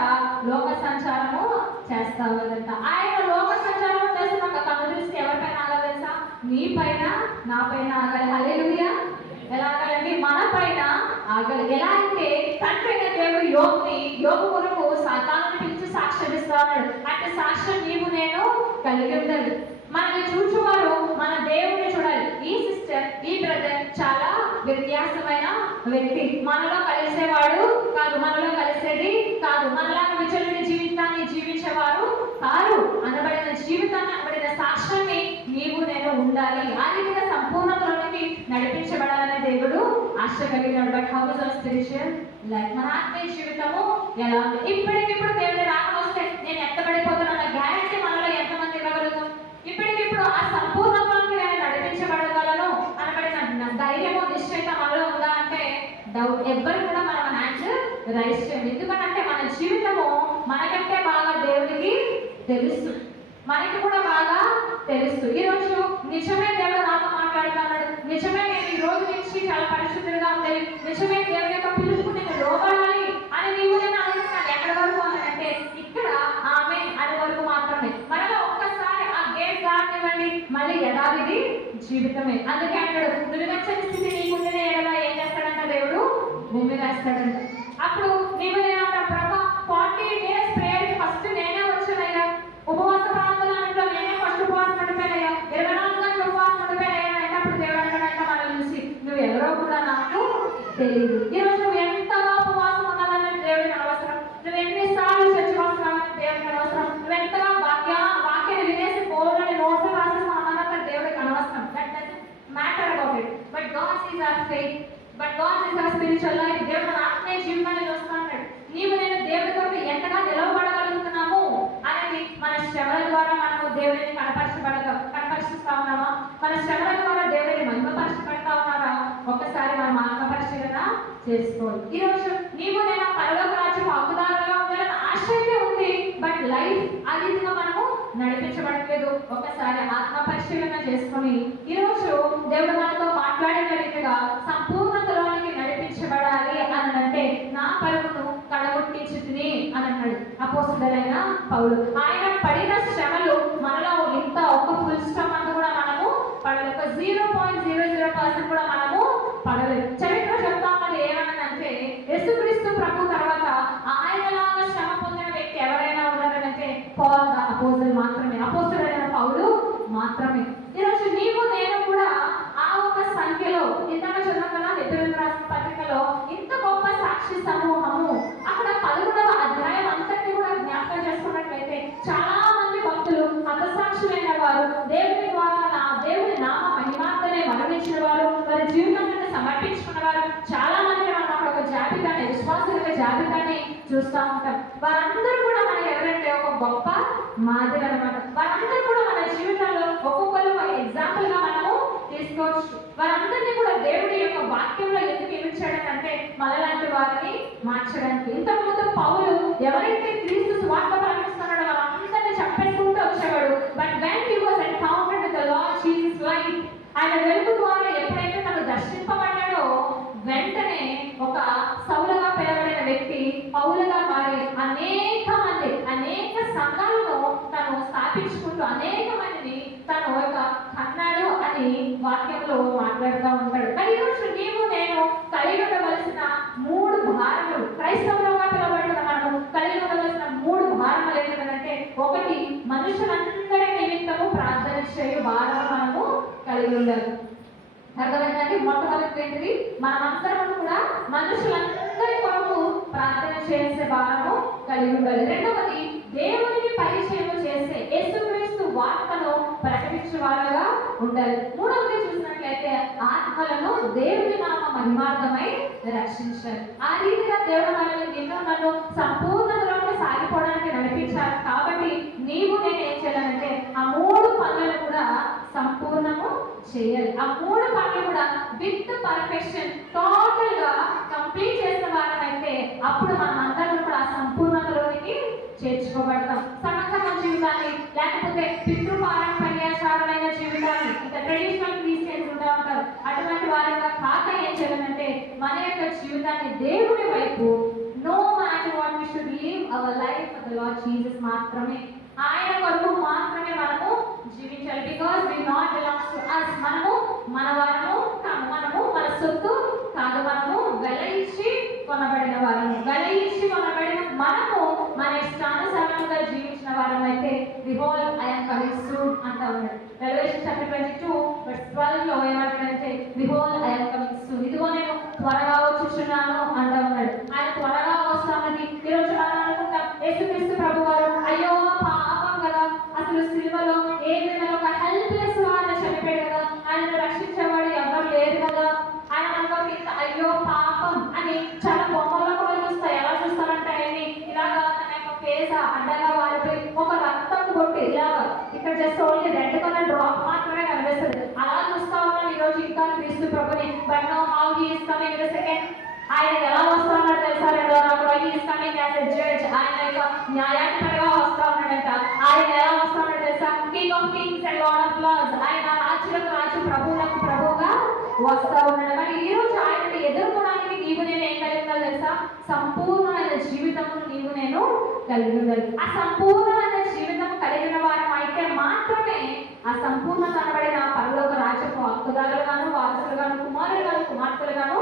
లోక సంచారము చేస్తా ఉన్నదంట. ఆయన లోక సంచారం చేస్తున్న కనుదృష్టి ఎవరిపైన ఆగాలి తెలుసా? నీ పైన, నా పైన ఆగాలి. హల్లెలూయా. ఎలా ఆగాలండి? మన పైన ఆగాలి. ఎలా అంటే తండ్రి దేవుడు యోగు కొరకు సాతానుని పిలిచి సాక్ష్యం ఇస్తా ఉన్నాడు. అంటే సాక్ష్యం నీవు నేను కలిగి ఉండాలి. మనల్ని చూచువారు మన దేవుడిని చూడాలి. ఈ సిస్టర్, ఈ బ్రదర్ చాలా వ్యత్యాసమైన వ్యక్తి, మనలో కలిసేవాడు కాదు, మనలో కలిసేది కాదు, మనలాగా విచలన జీవితాన్ని జీవించేవారు కాదు అనబడిన జీవితాన్ని, అనబడిన సాక్ష్యాన్ని నీవు నేను ఉండాలి. ఆ రీతిగా సంపూర్ణతలోనికి నడిపించబడాలనే దేవుడు ఆశ కలిగినాడు. But how is our spiritual life? మన ఆత్మీయ జీవితము ఎలా ఉంది? ఇప్పటికిప్పుడు దేవుని రాకడ వస్తే నేను ఎత్తబడిపోతున్నా గ్యారెంటీ మనలో ఎంతమంది ఇవ్వగలుగుతాం? ఇప్పటికిప్పుడు ఆ సంపూర్ణత్వానికి నేను నడిపించబడగలను అనబడిన ధైర్యము, నిశ్చయిత మనలో ఉందా అంటే డౌట్. ఎవ్వరు కూడా మనం హ్యాండ్స్ రైస్ చేయండి. ఎందుకంటే మన జీవితము మనకంటే బాగా దేవుడికి తెలుసు, మనకి కూడా బాగా తెలుసు. ఈరోజు నిజమే దేవుడు నాతో మాట్లాడుతున్నాడు, నిజమే నేను ఈ రోజు నుంచి చాలా పరిశుద్ధంగా ఉండాలి, నిజమే దేవుడి యొక్క పిలుపుకు నేను లోబడాలి అని నీవు నేను అనుకుంటున్నాను. ఎక్కడి వరకు అని అంటే ఇక్కడ ఆమె అని వరకు మాత్రమే. మనలో ఒక్కసారి ఆ గేట్ దాటివ్వండి, మళ్ళీ యథావిధి జీవితమే. అందుకే అన్నాడు, నువ్వు నచ్చని స్థితి నీకుంటేనే ఎడలా ఏం చేస్తాడంట దేవుడు? భూమి వేస్తాడంట. అప్పుడు నీవు నేనంట ప్రభా 40 days ప్రేయర్కి ఫస్ట్ నేనే వచ్చానయ్యా, ఉపవాస ప్రార్థనలో నేనే ఫస్ట్ ఉపవాసం నడిపానయ్యా, 24 గంటలు ఉపవాసం నడిపానయ్యా అంటే అప్పుడు దేవుడు అంటాడంట మనం చూసి, నువ్వు ఎవరో కూడా నాకు తెలియదు. ఈరోజు నువ్వు ఎంతగా ఉపవాసం ఉన్నదని దేవుడికి అనవసరం, నువ్వు ఎన్నిసార్లు చర్చ వస్తున్నావని దేవుడికి అనవసరం, నువ్వు ఎంతగా వాక్యాన్ని వినేసి పోలని నోట్స్ రాసేస్తున్నావు దేవుడికి అనవసరం. That doesn't matter about it. But God sees our faith, but God sees hour spiritual life. దేవుడు మన ఆత్మీయ జీవితాన్ని చూస్తున్నాడు. నీవు నేను దేవుడి కొరకు ఎంతగా నిలవబడగలుగుతున్నాము అనేది మన శ్రమల ద్వారా మనము దేవుడిని కనపరుస్తా ఉన్నామా? మన శ్రమల ద్వారా దేవుడిని మహిమపరచబడతా ఉన్నారా? ఒక్కసారి మనం ఆత్మపరిశీలన చేసుకోవాలి. ఈరోజు నీవు నేను పరలోక రాజ్యం హక్కుదారులుగా ఉండాలని ఆశ అయితే ఉంది, బట్ లైఫ్ ఆ రీతిగా మనము నడిపించబడలేదు. ఒకసారి ఆత్మపరిశీలన చేసుకొని ఈరోజు దేవుడు మనతో మాట్లాడిన రీతిగా సంపూర్ణతలోనికి నడిపించబడాలి అని అంటే నా పరుగును కడగొట్టించుని అని అన్నాడు అపోస్తలుడైన పౌలు. ఆయన పడిన శ్రమలు మనలో ఇంత ఒక ఫుల్ స్టాప్ అంతా కూడా మనము పడలేదు, ఒక 0.00% కూడా మనము పడలేదు. చరిత్ర చెప్తా ఉన్నది ఏమనంటే యేసుక్రీస్తు ప్రభు తర్వాత ఆయనలాగా శ్రమ పొందిన వ్యక్తి ఎవరైనా ఉన్నారంటే పాల్ ద అపోస్తలు మాత్రమే, అపోస్తలుడైన పౌలు మాత్రమే. ఈరోజు నీవు నేను కూడా ఆ ఒక సంఖ్యలో ఇంతగా చదువుకున్న హెబ్రీయులకు రాసిన పత్రికలో ఇంత గొప్ప సాక్షి సమూహము, అక్కడ 11వ అధ్యాయం అంతటి కూడా జ్ఞాపకం చేసుకున్నట్లయితే చాలా మంది భక్తులు హతసాక్షులైన వారు, దేవుని ద్వారా దేవుని నామ మహిమార్థమే మరణించిన వారు, వారి జీవితాన్ని సమర్పించుకున్న వారు చాలా మంది మనం అక్కడ ఒక జాబితాని, విశ్వాసుల జాబితాని చూస్తూ ఉంటాం. వారందరూ కూడా మనకి ఎవరంటే ఒక గొప్ప మాదిరి అనమాట. వారందరూ కూడా మన జీవితంలో ఒక్కొక్కరు ఒక ఎగ్జాంపుల్ గా మనము తీసుకోవచ్చు. వారందరినీ కూడా దేవుడి యొక్క వాక్యంలో ఎందుకు ఇచ్చాడనంటే మనలాంటి వారిని మార్చడానికి. ఇంతకుముందు పౌలు ఎవరైతే క్రీస్తు సువార్త ప్రకటిస్తున్నాడో వాళ్ళందరినీ చెప్పేసుకుంటూ వచ్చేవాడు. But when he was encountered with the Lord Jesus light, ఆయన వెలుగు ద్వారా ఎప్పుడైతే తను దర్శింపబడ్డాడో వెంటనే ఒక సౌలుగా పిలవబడిన వ్యక్తి పౌలుగా మారి అనేక సంఘాలను తను స్థాపించుకుంటూ అనేక మందిని తను ఒక కన్నాడు అని వాక్యంలో మాట్లాడుతూ ఉంటాడు. కానీ ఈరోజు నీవు నేను కలిగి ఉండవలసిన 3 భారములు, క్రైస్తవులుగా పిలవబడిన మనము కలిగి ఉండవలసిన 3 భారములు ఏంటంటే, ఒకటి మనుషులందరి నిమిత్తము ప్రార్థన చేయు భారము మనము కలిగి ఉండాలి. అర్థమైందండి? మొట్టమొదటి ఏంటిది? మనమందరం కూడా మనుషులందరి కొరకు ప్రార్థన చేసే భారము కలిగి ఉండాలి. రెండవది దేవునికి పరిచయం చేసే యేసుక్రీస్తు వార్తను ప్రకటించే వారుగా ఉండాలి. మూడవది చూసినట్లయితే ఆత్మలను దేవుని నామ మహిమార్థమై రక్షించాలి. ఆ రీతిగా దేవుడు మనల్ని నిన్ను నన్ను సంపూర్ణతలోకి సాగిపోవడానికి నడిపించాలి. కాబట్టి నీవు నేను ఏం చేయాలంటే ఆ 3 పనులను కూడా సంపూర్ణము చేయాలి. ఆ 3 పనులు కూడా విత్ పర్ఫెక్షన్ టోటల్ గా కంప్లీట్ చేసిన వారమైతే అప్పుడు మనం అందరం కూడా సంపూర్ణతలోనికి చేర్చుకోబడతాం. సమాజ జీవితాన్ని లేకపోతే పితృపారంపర్యాచారమైన జీవితాన్ని, ఇంకా ట్రెడిషనల్ క్రిస్టియన్స్ ఉంటా ఉంటారు, అటువంటి వారిగా కాక ఏం చేయాలంటే మన యొక్క జీవితాన్ని దేవుడి వైపు no matter what we should live our life for the Lord Jesus మాత్రమే, ఆయన కొరకు మాత్రమే మనము జీవించాలి. Because we not belongs to us. మనము మన వారము కాదు, మనము మన సొత్తు కాదు, మనము వెల ఇచ్చి కొనబడిన వారము. వెల ఇచ్చి కొనబడిన మనము మన ఇష్టానుసారంగా జీవించిన వారం అయితే behold I am coming soon అంటా ఉన్నాడు. రెవల్యూషన్ చాప్టర్ 22 verse 12 లో ఏమంటాడంటే behold I am coming soon, ఇదిగో నేను త్వరగా వచ్చుచున్నాను అంటా ఉన్నాడు. ఆయన త్వరగా వస్తామని ఈరోజు మనం అనుకుంటాం. యేసుక్రీస్తు ప్రభు వారు అయ్యో పాపం కదా, అసలు సిలువలో ఏ విధంగా ఒక హెల్ప్లెస్ వారిని చనిపోయాడు కదా, ఆయనను రక్షించేవాడు ఎవరు లేరు కదా, ఆయన మనకు ఇంత అయ్యో పాపం అని చాలా బొమ్మల్లో కూడా చూస్తాయి. ఎలా చూస్తారంటే ఆయన్ని ఇలాగా తన యొక్క ఫేస్ అడ్డగా వారిపోయి ఒక రక్తం కొట్టి ఇలాగా ఇక్కడ just only red colour drop మాత్రమే కనిపిస్తుంది. అలా చూస్తా ఉన్నాం ఈరోజు ఇంకా క్రీస్తు ప్రభుని. But know how he is coming in the second. ఆయన ఎలా వస్తా ఉన్నాడు తెలుసా? 2వ he is coming as a judge. ఆయన యొక్క న్యాయాధిపతిగా వస్తా ఉన్నాడంట. ఆయన ఎలా వస్తా ఉన్నాడు తెలుసా? King of kings and Lord of lords. ఆయన రాజులకు రాజు, ప్రభువులకు ప్రభువుగా వస్తా ఉన్నాడు. మరి ఈ రోజు ఆయనని ఎదుర్కోవడానికి నీవు నేను ఏం కలిగి ఉండాలి తెలుసా? సంపూర్ణమైన జీవితము నీవు నేను కలిగి ఉండాలి. ఆ సంపూర్ణమైన జీవితం కలిగిన వారు అయితే మాత్రమే ఆ సంపూర్ణత అనబడిన పరలోక రాజ్యపు హక్కుదారులుగాను, వారసులుగాను, కుమారులుగాను, కుమార్తెలుగాను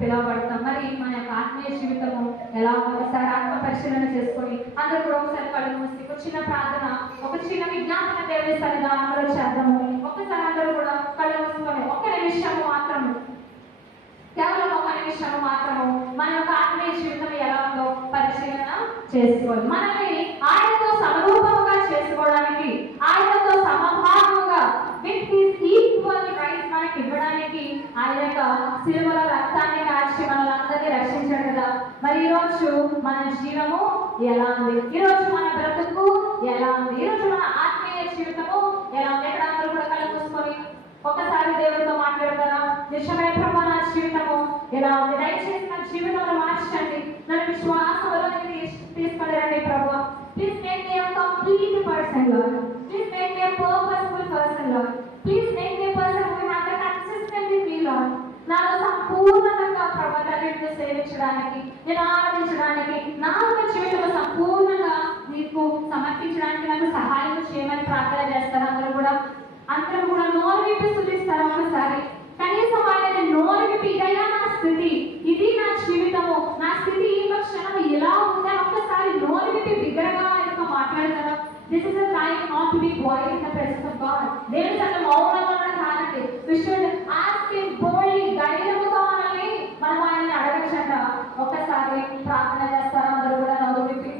పిలువబడతాం. మరి మన యొక్క ఆత్మీయ జీవితము ఎలా ఒకసారి ఆత్మ పరిశీలన చేసుకొని అందరూ కూడా ఒకసారి కళ్ళు మూసి ఒక చిన్న ప్రార్థన, ఒక చిన్న విజ్ఞాపన దేవుని సన్నిధానంలో చేద్దాము. ఒక్కసారి అందరూ కూడా కళ్ళు మూసుకొని 1 నిమిషము మాత్రము, కేవలం 1 నిమిషము మాత్రము మన యొక్క ఆత్మీయ జీవితం ఎలా ఉందో పరిశీలన చేసుకోవాలి. మనల్ని ఆయనతో సమరూపముగా చేసుకోవడానికి, ఆయనతో సమభాగముగా విత్ హిస్ ఈక్వల్ రైట్స్ మనకి ఇవ్వడానికి ఆయన యొక్క సిలువల రక్తాన్ని కాచి మనల్ని రక్షించాడు కదా. మరి ఈరోజు మన జీవము ఎలా ఉంది? ఈరోజు మన బ్రతుకు ఎలా ఉంది? ఈరోజు మన ఆత్మీయ జీవితము ఎలా ఉంది? ఇక్కడ అందరూ కూడా కళ్ళు మూసుకొని ఒకసారి దేవుడితో మాట్లాడతారా? నిజమైన ప్రభు నా జీవితము ఎలా ఉంది? దయచేసి నా జీవితంలో మార్చండి, నన్ను విశ్వాసంలో తీసుకొని రండి ప్రభు. Please make me a complete person, Lord. Please make me a purposeful person, Lord. Please make me a person who will have the consistent with me, Lord. నాలో సంపూర్ణంగా ప్రభుత్వాన్ని సేవించడానికి, నేను ఆరాధించడానికి, నా యొక్క జీవితంలో సంపూర్ణంగా నీకు సమర్పించడానికి నాకు సహాయం చేయమని ప్రార్థన చేస్తారు. అందరూ కూడా నోరు విప్పి స్తుతిస్తారు. ఒకసారి కనీసం ఆయన నోరు విప్పి ఇదైనా నా స్థితి, ఇది నా జీవితము, నా స్థితి ఈ క్షణం ఎలా ఉందని ఒక్కసారి నోరు విప్పి బిగ్గరగా ఆయనతో మాట్లాడతారా? This is a time not to be quiet in the presence of God. దేవుని సన్నిధిలో మౌనంగా ఉండడం కాదండి. We should ask him boldly, ధైర్యముగా మనల్ని మనం ఆయన్ని అడగచ్చంట. ఒక్కసారి ప్రార్థన చేస్తారా? అందరూ కూడా నోరు విప్పి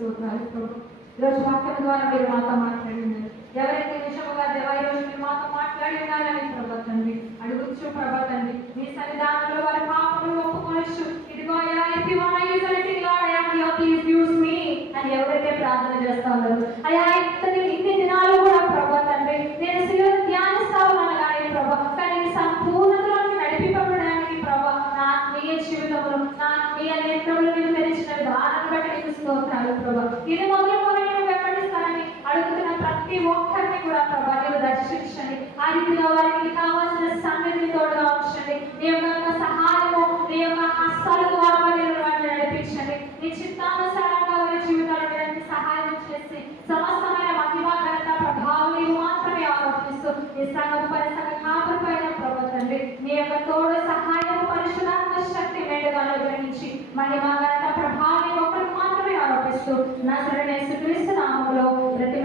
స్తోత్రాలు ప్రభు. ఈరోజు వాక్యం ద్వారా మీరు మాతో మాట్లాడి ఉన్నారు. ఎవరైతే నిజముగా దేవా ఈరోజు మీరు మాతో మాట్లాడి ఉన్నారని ప్రభా తండ్రి అడుగుచ్చు ప్రభా తండ్రి మీ సన్నిధానంలో వారి పాపములు ఒప్పుకొనొచ్చు. ఇదిగో అయ్యా, if you wanna use anything, Lord, I am here, please use me అని ఎవరైతే ప్రార్థన చేస్తా ఉన్నారు, అయ్యా ఇన్ని దినాలు కూడా ప్రభా తండ్రి నేను శిలువ ధ్యానిస్తా ఉన్నాను కానీ ప్రభా, కానీ సంపూర్ణతలోకి నడిపింపబడడానికి ప్రభా నా ఆత్మీయ జీవితంలో నా ఆత్మీయ నేత్రములు నేను తెరిచిన విధానాన్ని బట్టి నీకు స్తోత్రాలు ప్రభా. ఇది మొదలుకొని నేను వెంబడిస్తానని అడుగుతున్న ప్రతి ఒక్కరిని కూడా ప్రభా నీవు దర్శించండి. ఆ రీతిగా వారికి కావాల్సిన సన్నిధిని తోడుగా ఉంచండి. నీ యొక్క సహాయము, నీ యొక్క హస్తాల ద్వారా మీరు వారిని నడిపించండి. నీ చిత్తానుసారంగా వారి జీవితాలను సహాయం చేసి సమస్తమైన మహిమ ఘనత ప్రభావం నీవు మాత్రమే ఆరోపిస్తూ ఈ సంఘం పరిసంగ కాపుపైన ప్రభు తండ్రి మీ యొక్క తోడు సహాయము పరిశుధాత్మ శక్తి మెండుగా అనుగ్రహించి మహిమ ఘనత ప్రభావం ఒకరికి మాత్రమే ఆరోపిస్తూ నజరేయుడైన యేసుక్రీస్తు నామములో ప్రతి